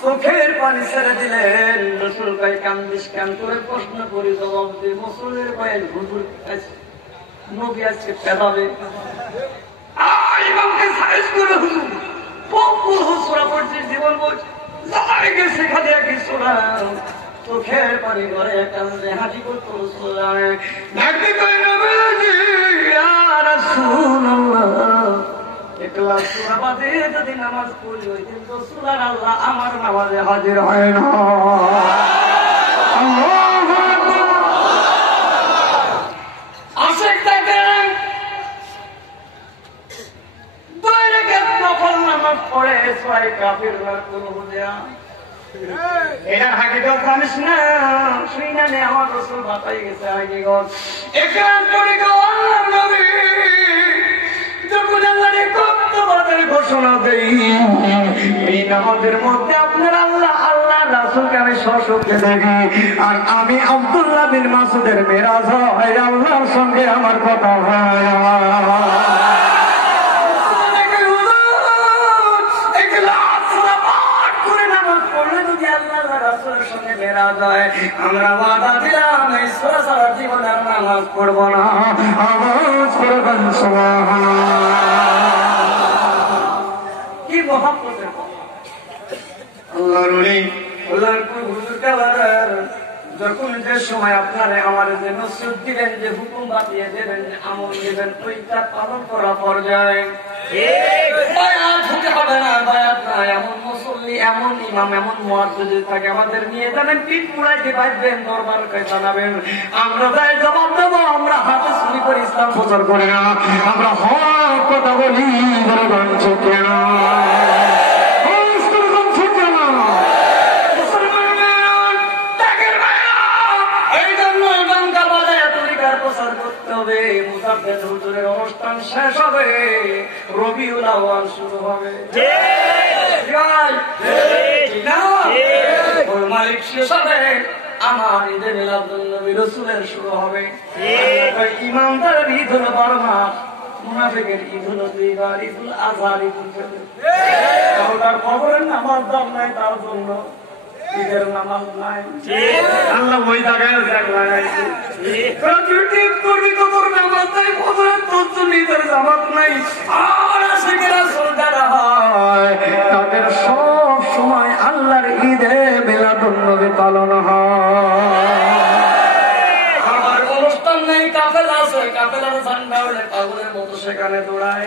চোখের পানি ছেড়ে দিলেন রসুল ভাই কান্দিস কান করে প্রশ্ন করি জবাব দিয়ে মুসলিমের ভাইয়ের হুজুর নবী আজকে পেলাবে ইমামকে সাইজ করে হুজুর বহু হুজুরা পড়ছে জীবন বলছে যাইকে সেখানে কি শোনা চোখের পানি করে কান্দে হাঁটি করতো সোলায় নাকি কই নবীজি ইয়া রাসূলুল্লাহ একলা সূরা বাদে যদি নামাজ পড়ি ওই দিন তো সুরার আল্লাহ আমার নামাজে হাজির হয় না আল্লাহু আকবার আশিক দেখেন দুই রাকাত নফল নামাজ পড়ে ছয় কাফিররা কোন হুদিয়া এটা হাকিকত জানিস না শুই না নে আমার রাসূল বাতাই গেছে হাকিকত একরাম করে গো আল্লাহর নবী যখন আল্লাহর কর্তব্যের ঘোষণা দেই এই নামাজের মধ্যে আপনার আল্লাহ আল্লাহর রাসূলকে আমি সশব্দে দেখি আর আমি আব্দুল্লাহ বিন মাসউদের মেরাজ হয় আল্লাহর সঙ্গে আমার কথা হয় আমরা ওয়াদা দিলাম এই সূরা সারা জীবন আর নামাজ পড়ব না আওয়াজ করবেন সুবহানাল্লাহ কি মহব্বতের আল্লাহর ওলি আল্লাহর হুজুর কালার যখন যে সময় আপনারা আমার যে নসিহত দিলেন যে হুকুম বাতিয়ে দেবেন যে আমল দিবেন ওইটা পালন করা পর্যায়ে বায়াত হতে হবে না বায়াত না এমন মুসল্লি এমন ইমাম এমন মুয়াজ্জিজ থাকে আমাদের নিয়ে যাবেন পিঠ পুরাইতে পারবেন দরবার কাছে জানাবেন আমরা যাই জবাব দেবো আমরা হাতে চুরি করে ইসলাম প্রচার করি না আমরা হক কথা বলি জনগণ ঠিক না অনুষ্ঠান শেষ হবে রবিউল আউয়াল শুরু হবে মালিক শেষ হবে আমার ঈদে মিলাদুন নবী রাসূলের শুরু হবে ইমানদারের ঈদ হলো 12 মাস মুনাফিকের ঈদ হলো 2 বার ঈদুল আজহা ঈদুল ফিতর তার খবরের নামাজ দাম নাই তার জন্য ঈদের নামাজ নাই আল্লাহ ওই জায়গায় লাগাইছে করবি তো তোর নামাজ নাই ফজরের তোর জন্য ঈদের জামাত নাই আর আশিকের রাসূল যারা হয় তাদের সব সময় আল্লাহর ঈদে মিলাদুন নবী পালন হয় আমার অনুষ্ঠান নেই কাফেলা আছে কাফেলার ঝান্ডা উড়ে পাগলের মতো সেখানে দৌড়ায়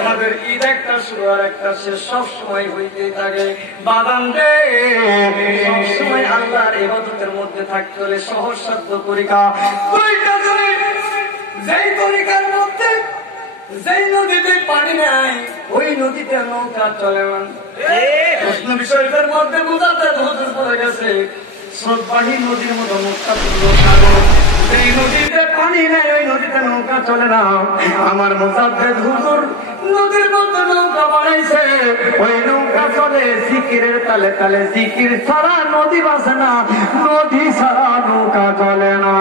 আমাদের ঈদ একটা শুরু আর একটা শেষ সব সময় হইতেই থাকে বাদাম দে সব সময় আল্লাহর ইবাদতের মধ্যে থাকতে হলে সহজ সাধ্য তরিকা দুইটা জনে যেই তরিকার মধ্যে যেই নদীতে পানি নাই ওই নদীতে নৌকা চলে না প্রশ্ন বিষয়টার মধ্যে বুঝাতে হুজুর পড়ে গেছে স্রোতবাহী নদীর মতো মুক্তা সাগর এই নদীতে পানি নেই ওই নদীতে নৌকা চলে না আমার মুসাদ্দেদ হুজুর নদীর মধ্যে নৌকা বানাইছে ওই নৌকা চলে জিকিরের তালে তালে জিকির ছাড়া নদী বাসে না নদী ছাড়া নৌকা চলে না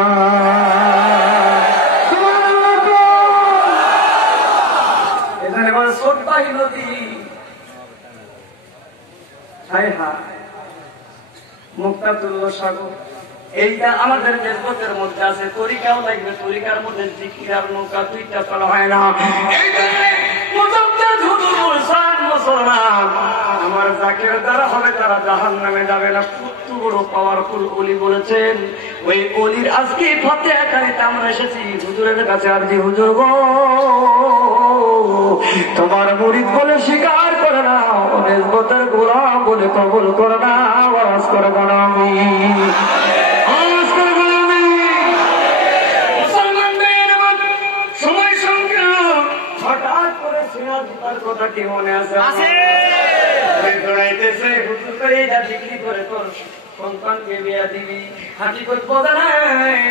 এখানে বলে স্রোতবাহী নদী হায় হায় মুক্তাতুল্য সাগর এইটা আমাদের দেশবতের মধ্যে আছে তরিকাও লাগবে তরিকার মধ্যে জিকির আর নৌকা দুইটা চলা হয় না আমার জাকের দ্বারা হবে তারা জাহান্নামে যাবে না কত বড় পাওয়ারফুল ওলি বলেছেন ওই ওলির আজকে ফাতিহা কারিতে আমরা এসেছি হুজুরের কাছে আর জি হুজুর গো তোমার মুরিদ বলে স্বীকার করে না দেশবতের গোলাম বলে কবুল করে না, আওয়াজ করে বড় আমি সময় সংকীর্ণ। হঠাৎ করে সিরাজুতার কথা কি মনে আছে? দৌড়াইতেছে হুজুর করে যা বিক্রি করে তোর সন্তানকে বিয়া দিবি। হাতি কই পদা নাই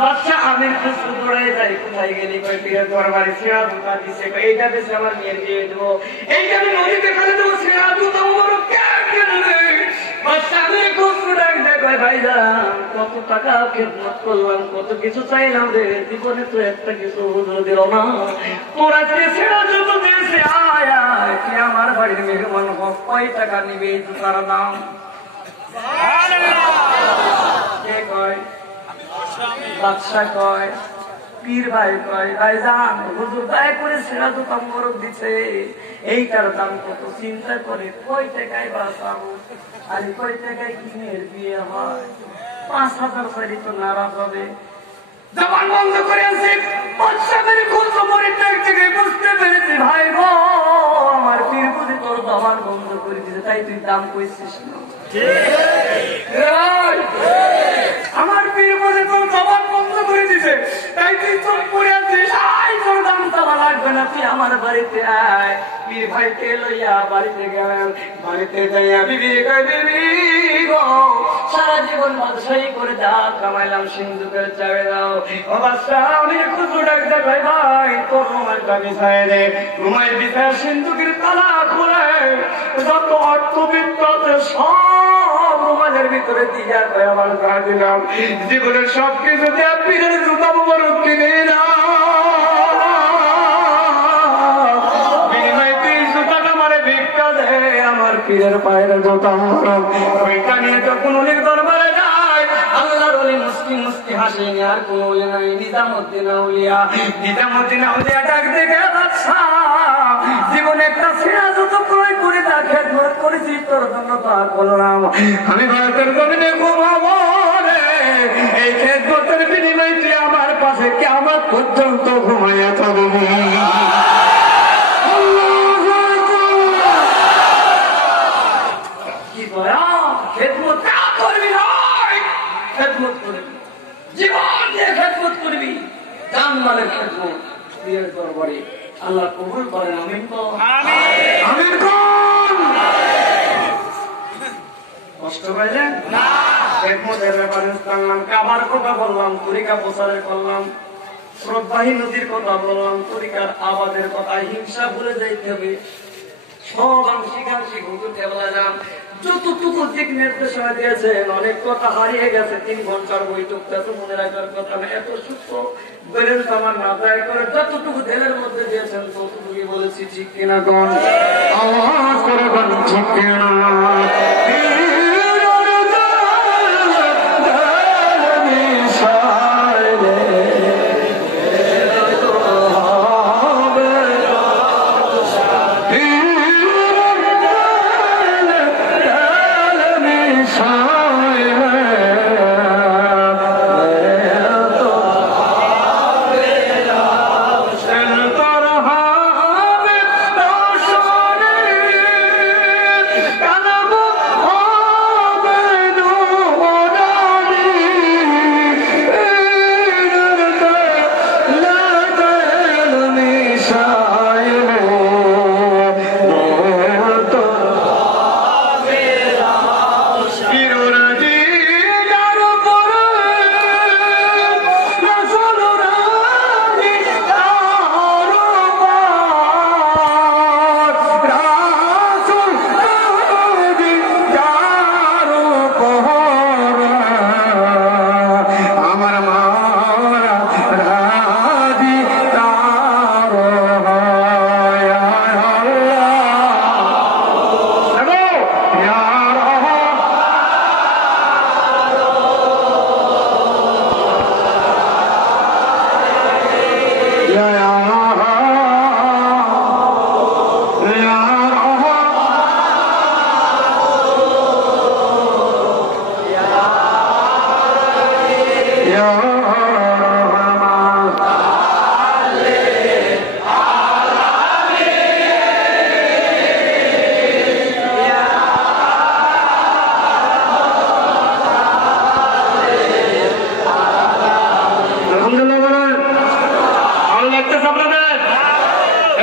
বাচ্চা আমির খুশু দৌড়াই যাই, কোথায় গেলি? কই পীরের দরবারে সিরাজুতা দিছে, এইটা বেশি আমার মেয়ের বিয়ে দেবো, এইটা আমি নদীতে ফেলে দেবো। সিরাজুতা বড় বাচ্চা আমির খুশু ডাক দেখায়, ভাইজান কত টাকা খেদমত করলাম, কত কিছু চাইলাম রে, জীবনে তো একটা কিছু হুজুর দিল না। তোরা যে সিরাজুতা দিয়েছে, আয় আয় তুই আমার বাড়ির মেহমান হোক, কয় টাকা নিবে এই জুতার দাম? কে কয়? বাদশা কয়, পীর ভাই কয়, ভাইজান হুজুর দয়া করে সিরাজুতা মোরক দিছে, এইটার দাম কত? চিন্তা করে কয় টাকায় বাঁচাবো, আর কয় টাকায় কিনের বিয়ে হয়? 5,000 সারি তো নারাজ হবে। জবান বন্ধ করে আছে বাচ্চা মেরে খুব পরিত্যাগ থেকে বুঝতে পেরেছি, ভাই গো আমার পীর বুঝি তোর জবান বন্ধ করে দিছে, তাই তুই দাম কইছিস না। আমার পীর বুঝি তোর জবান বন্ধ করে দিছে, তাই তুই চোখ পড়ে আছিস, আয় তোর দাম চাওয়া লাগবে না, তুই আমার বাড়িতে আয়। পীর ভাইকে লইয়া বাড়িতে গেলেন, বাড়িতে যাইয়া বিবি কয়, বিবি গো সারা জীবন বাদশাহী করে যা কামাইলাম সিন্ধুকের চাবে দাও। ও বাদশাহ আমি খুশু ডাক দেখাই, ভাই তোর রুমালটা বিছায় দে। রুমাল বিছায় সিন্ধুকের তালা খুলে যত অর্থবিত্ত আছে সব রুমালের ভিতরে দিয়া কয় আমার গা দিলাম, জীবনের সব কিছু দেয়া পীরের জুতা মোবারক কিনে না, বিনিময়ে তুই জুতাটা মারে ভিক্ষা দে, আমার পীরের পায়ের জুতা মোবারক। ওইটা নিয়ে যখন অনেক দরবারে যায়, আল্লাহর ওলি মুস্কি মুস্কি হাসেনি, আর কোন ওলি নাই, নিজামুদ্দিন আউলিয়া। নিজামুদ্দিন আউলিয়া ডাক দেখে, আচ্ছা জীবনে একটা ছেঁড়া জুতো ক্রয় করে তা খেদমত করেছি, তোর জন্য তা করলাম, আমি ভারতের জমিনে ঘুমাবো রে, এই খেদমতের বিনিময়ে তুই আমার পাশে কিয়ামত পর্যন্ত ঘুমাইয়া থাকবি। কি দয়া, খেদমত করবি নয়, খেদমত করবি, জীবন দিয়ে খেদমত করবি, জান মালের খেদমত পীরের দরবারে আল্লাহ কবুল করেন। আমিন তো আমিন কোন কষ্ট পাইলেন না? খেদমতের ব্যাপারে জানলাম, কাবার কথা বললাম, তরিকা প্রচারের করলাম, শ্রদ্ধাহী নদীর কথা বললাম, তরিকার আবাদের কথা, হিংসা ভুলে যাইতে হবে, সব আংশিক আংশিক হুজুরকে বলা যান যতটুকু দিক নির্দেশনা দিয়েছেন। অনেক কথা হারিয়ে গেছে, 3 ঘন্টার বৈঠক, এত মনে রাখার কথা না, এত সূক্ষ্ম বেরেন আমার না দায় করে যতটুকু দেহের মধ্যে দিয়েছেন ততটুকুই বলেছি, ঠিক কিনা কোন আওয়াজ করে বলেন ঠিক কিনা?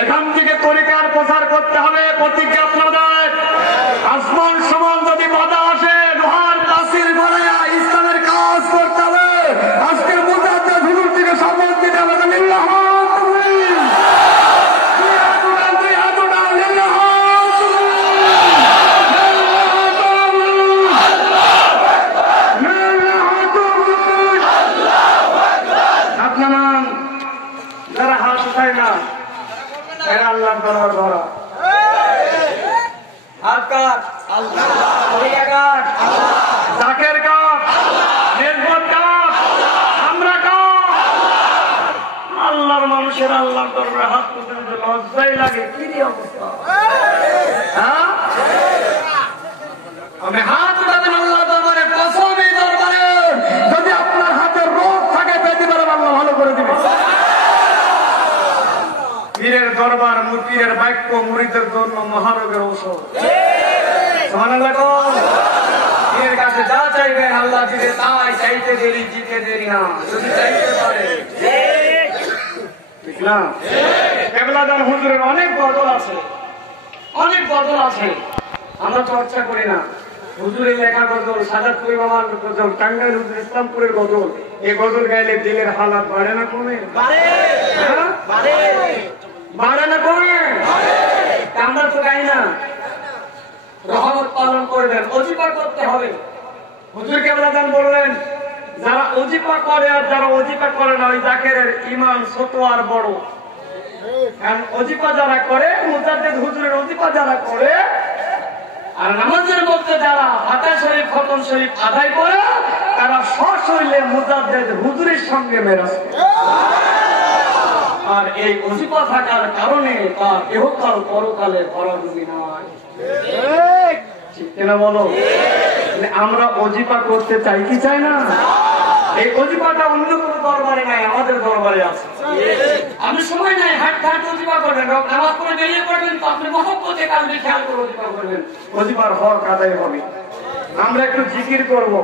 এখান থেকে তরিকার প্রচার করতে হবে। প্রতিজ্ঞা আপনাদের, আসমান সমান যদি বাধা আসে লোহার প্রাচীর গড়ে ইসলামের কাজ করতে হবে। আজকের মুজাহিদ হুজুর থেকে শপথ দিতে হবে। যারা হাত উঠায় না এরা আল্লাহর দরবার ধরা। হাত কাট জাকের কাট নেজবত কাট আমরা কাট। আল্লাহর মানুষের আল্লাহর দরবারে হাত তুলতে লজ্জাই লাগে। কি অবস্থা, হ্যাঁ? আমি হাত উঠাতেন আল্লাহর দরবারে, কসম এই দরবারে যদি আপনার হাতে রোগ থাকে পেতে পারে আল্লাহ ভালো করে দিবে। পীরের দরবার পীরের বাক্য মুরিদের জন্য মহারোগের ঔষধ। পীরের কাছে যা চাইবেন আল্লাহ দিবে তাই। চাইতে দেরি জিতে দেরি না, যদি চাইতে পারে। ঠিক না? কেবলাদান হুজুরের অনেক বদল আছে, অনেক বদল আছে, আমরা চর্চা করি না। হুজুরের লেখা গজল, সাজাদপুর বাবার গজল, টাঙ্গাইল হুজুর ইসলামপুরের গজল, এই গজল গাইলে দিলের হালাত বাড়ে না কমে? বাড়ে না কমে? আমরা তো গাই না। রহমত পালন করবেন, ওজিফা করতে হবে। হুজুর কেবলাদান বললেন যারা ওজিফা করে আর যারা ওজিফা করে না ওই জাকেরের ঈমান ছোট আর বড়। কারণ ওজিফা যারা করে, মুজাদ্দিদ হুজুরের ওজিফা যারা করে আর নামাজের মধ্যে যারা ফাতিহা শরীফ খতম শরীফ আদায় করে তারা সশরীরে মুজাদ্দিদ হুজুরের সঙ্গে মেরাজ করে। আর এই ওজিফা থাকার কারণে তার ইহকাল পরকালে ভরাডুবি নয়। ঠিক না বলো? আমরা ওজিফা করতে চাই কি চাই না? এই ওজিফাটা অন্য কোন দরবারে নাই, আমাদের দরবারে আছে। আপনি সময় নাই হাট হাট ওজিফা করবেন, নামাজ পড়ে বেরিয়ে পড়বেন তো আপনি মহব্বতে কালবে খেয়াল করে ওজিফা করবেন, ওজিফার হক আদায় হবে। আমরা একটু জিকির করবো।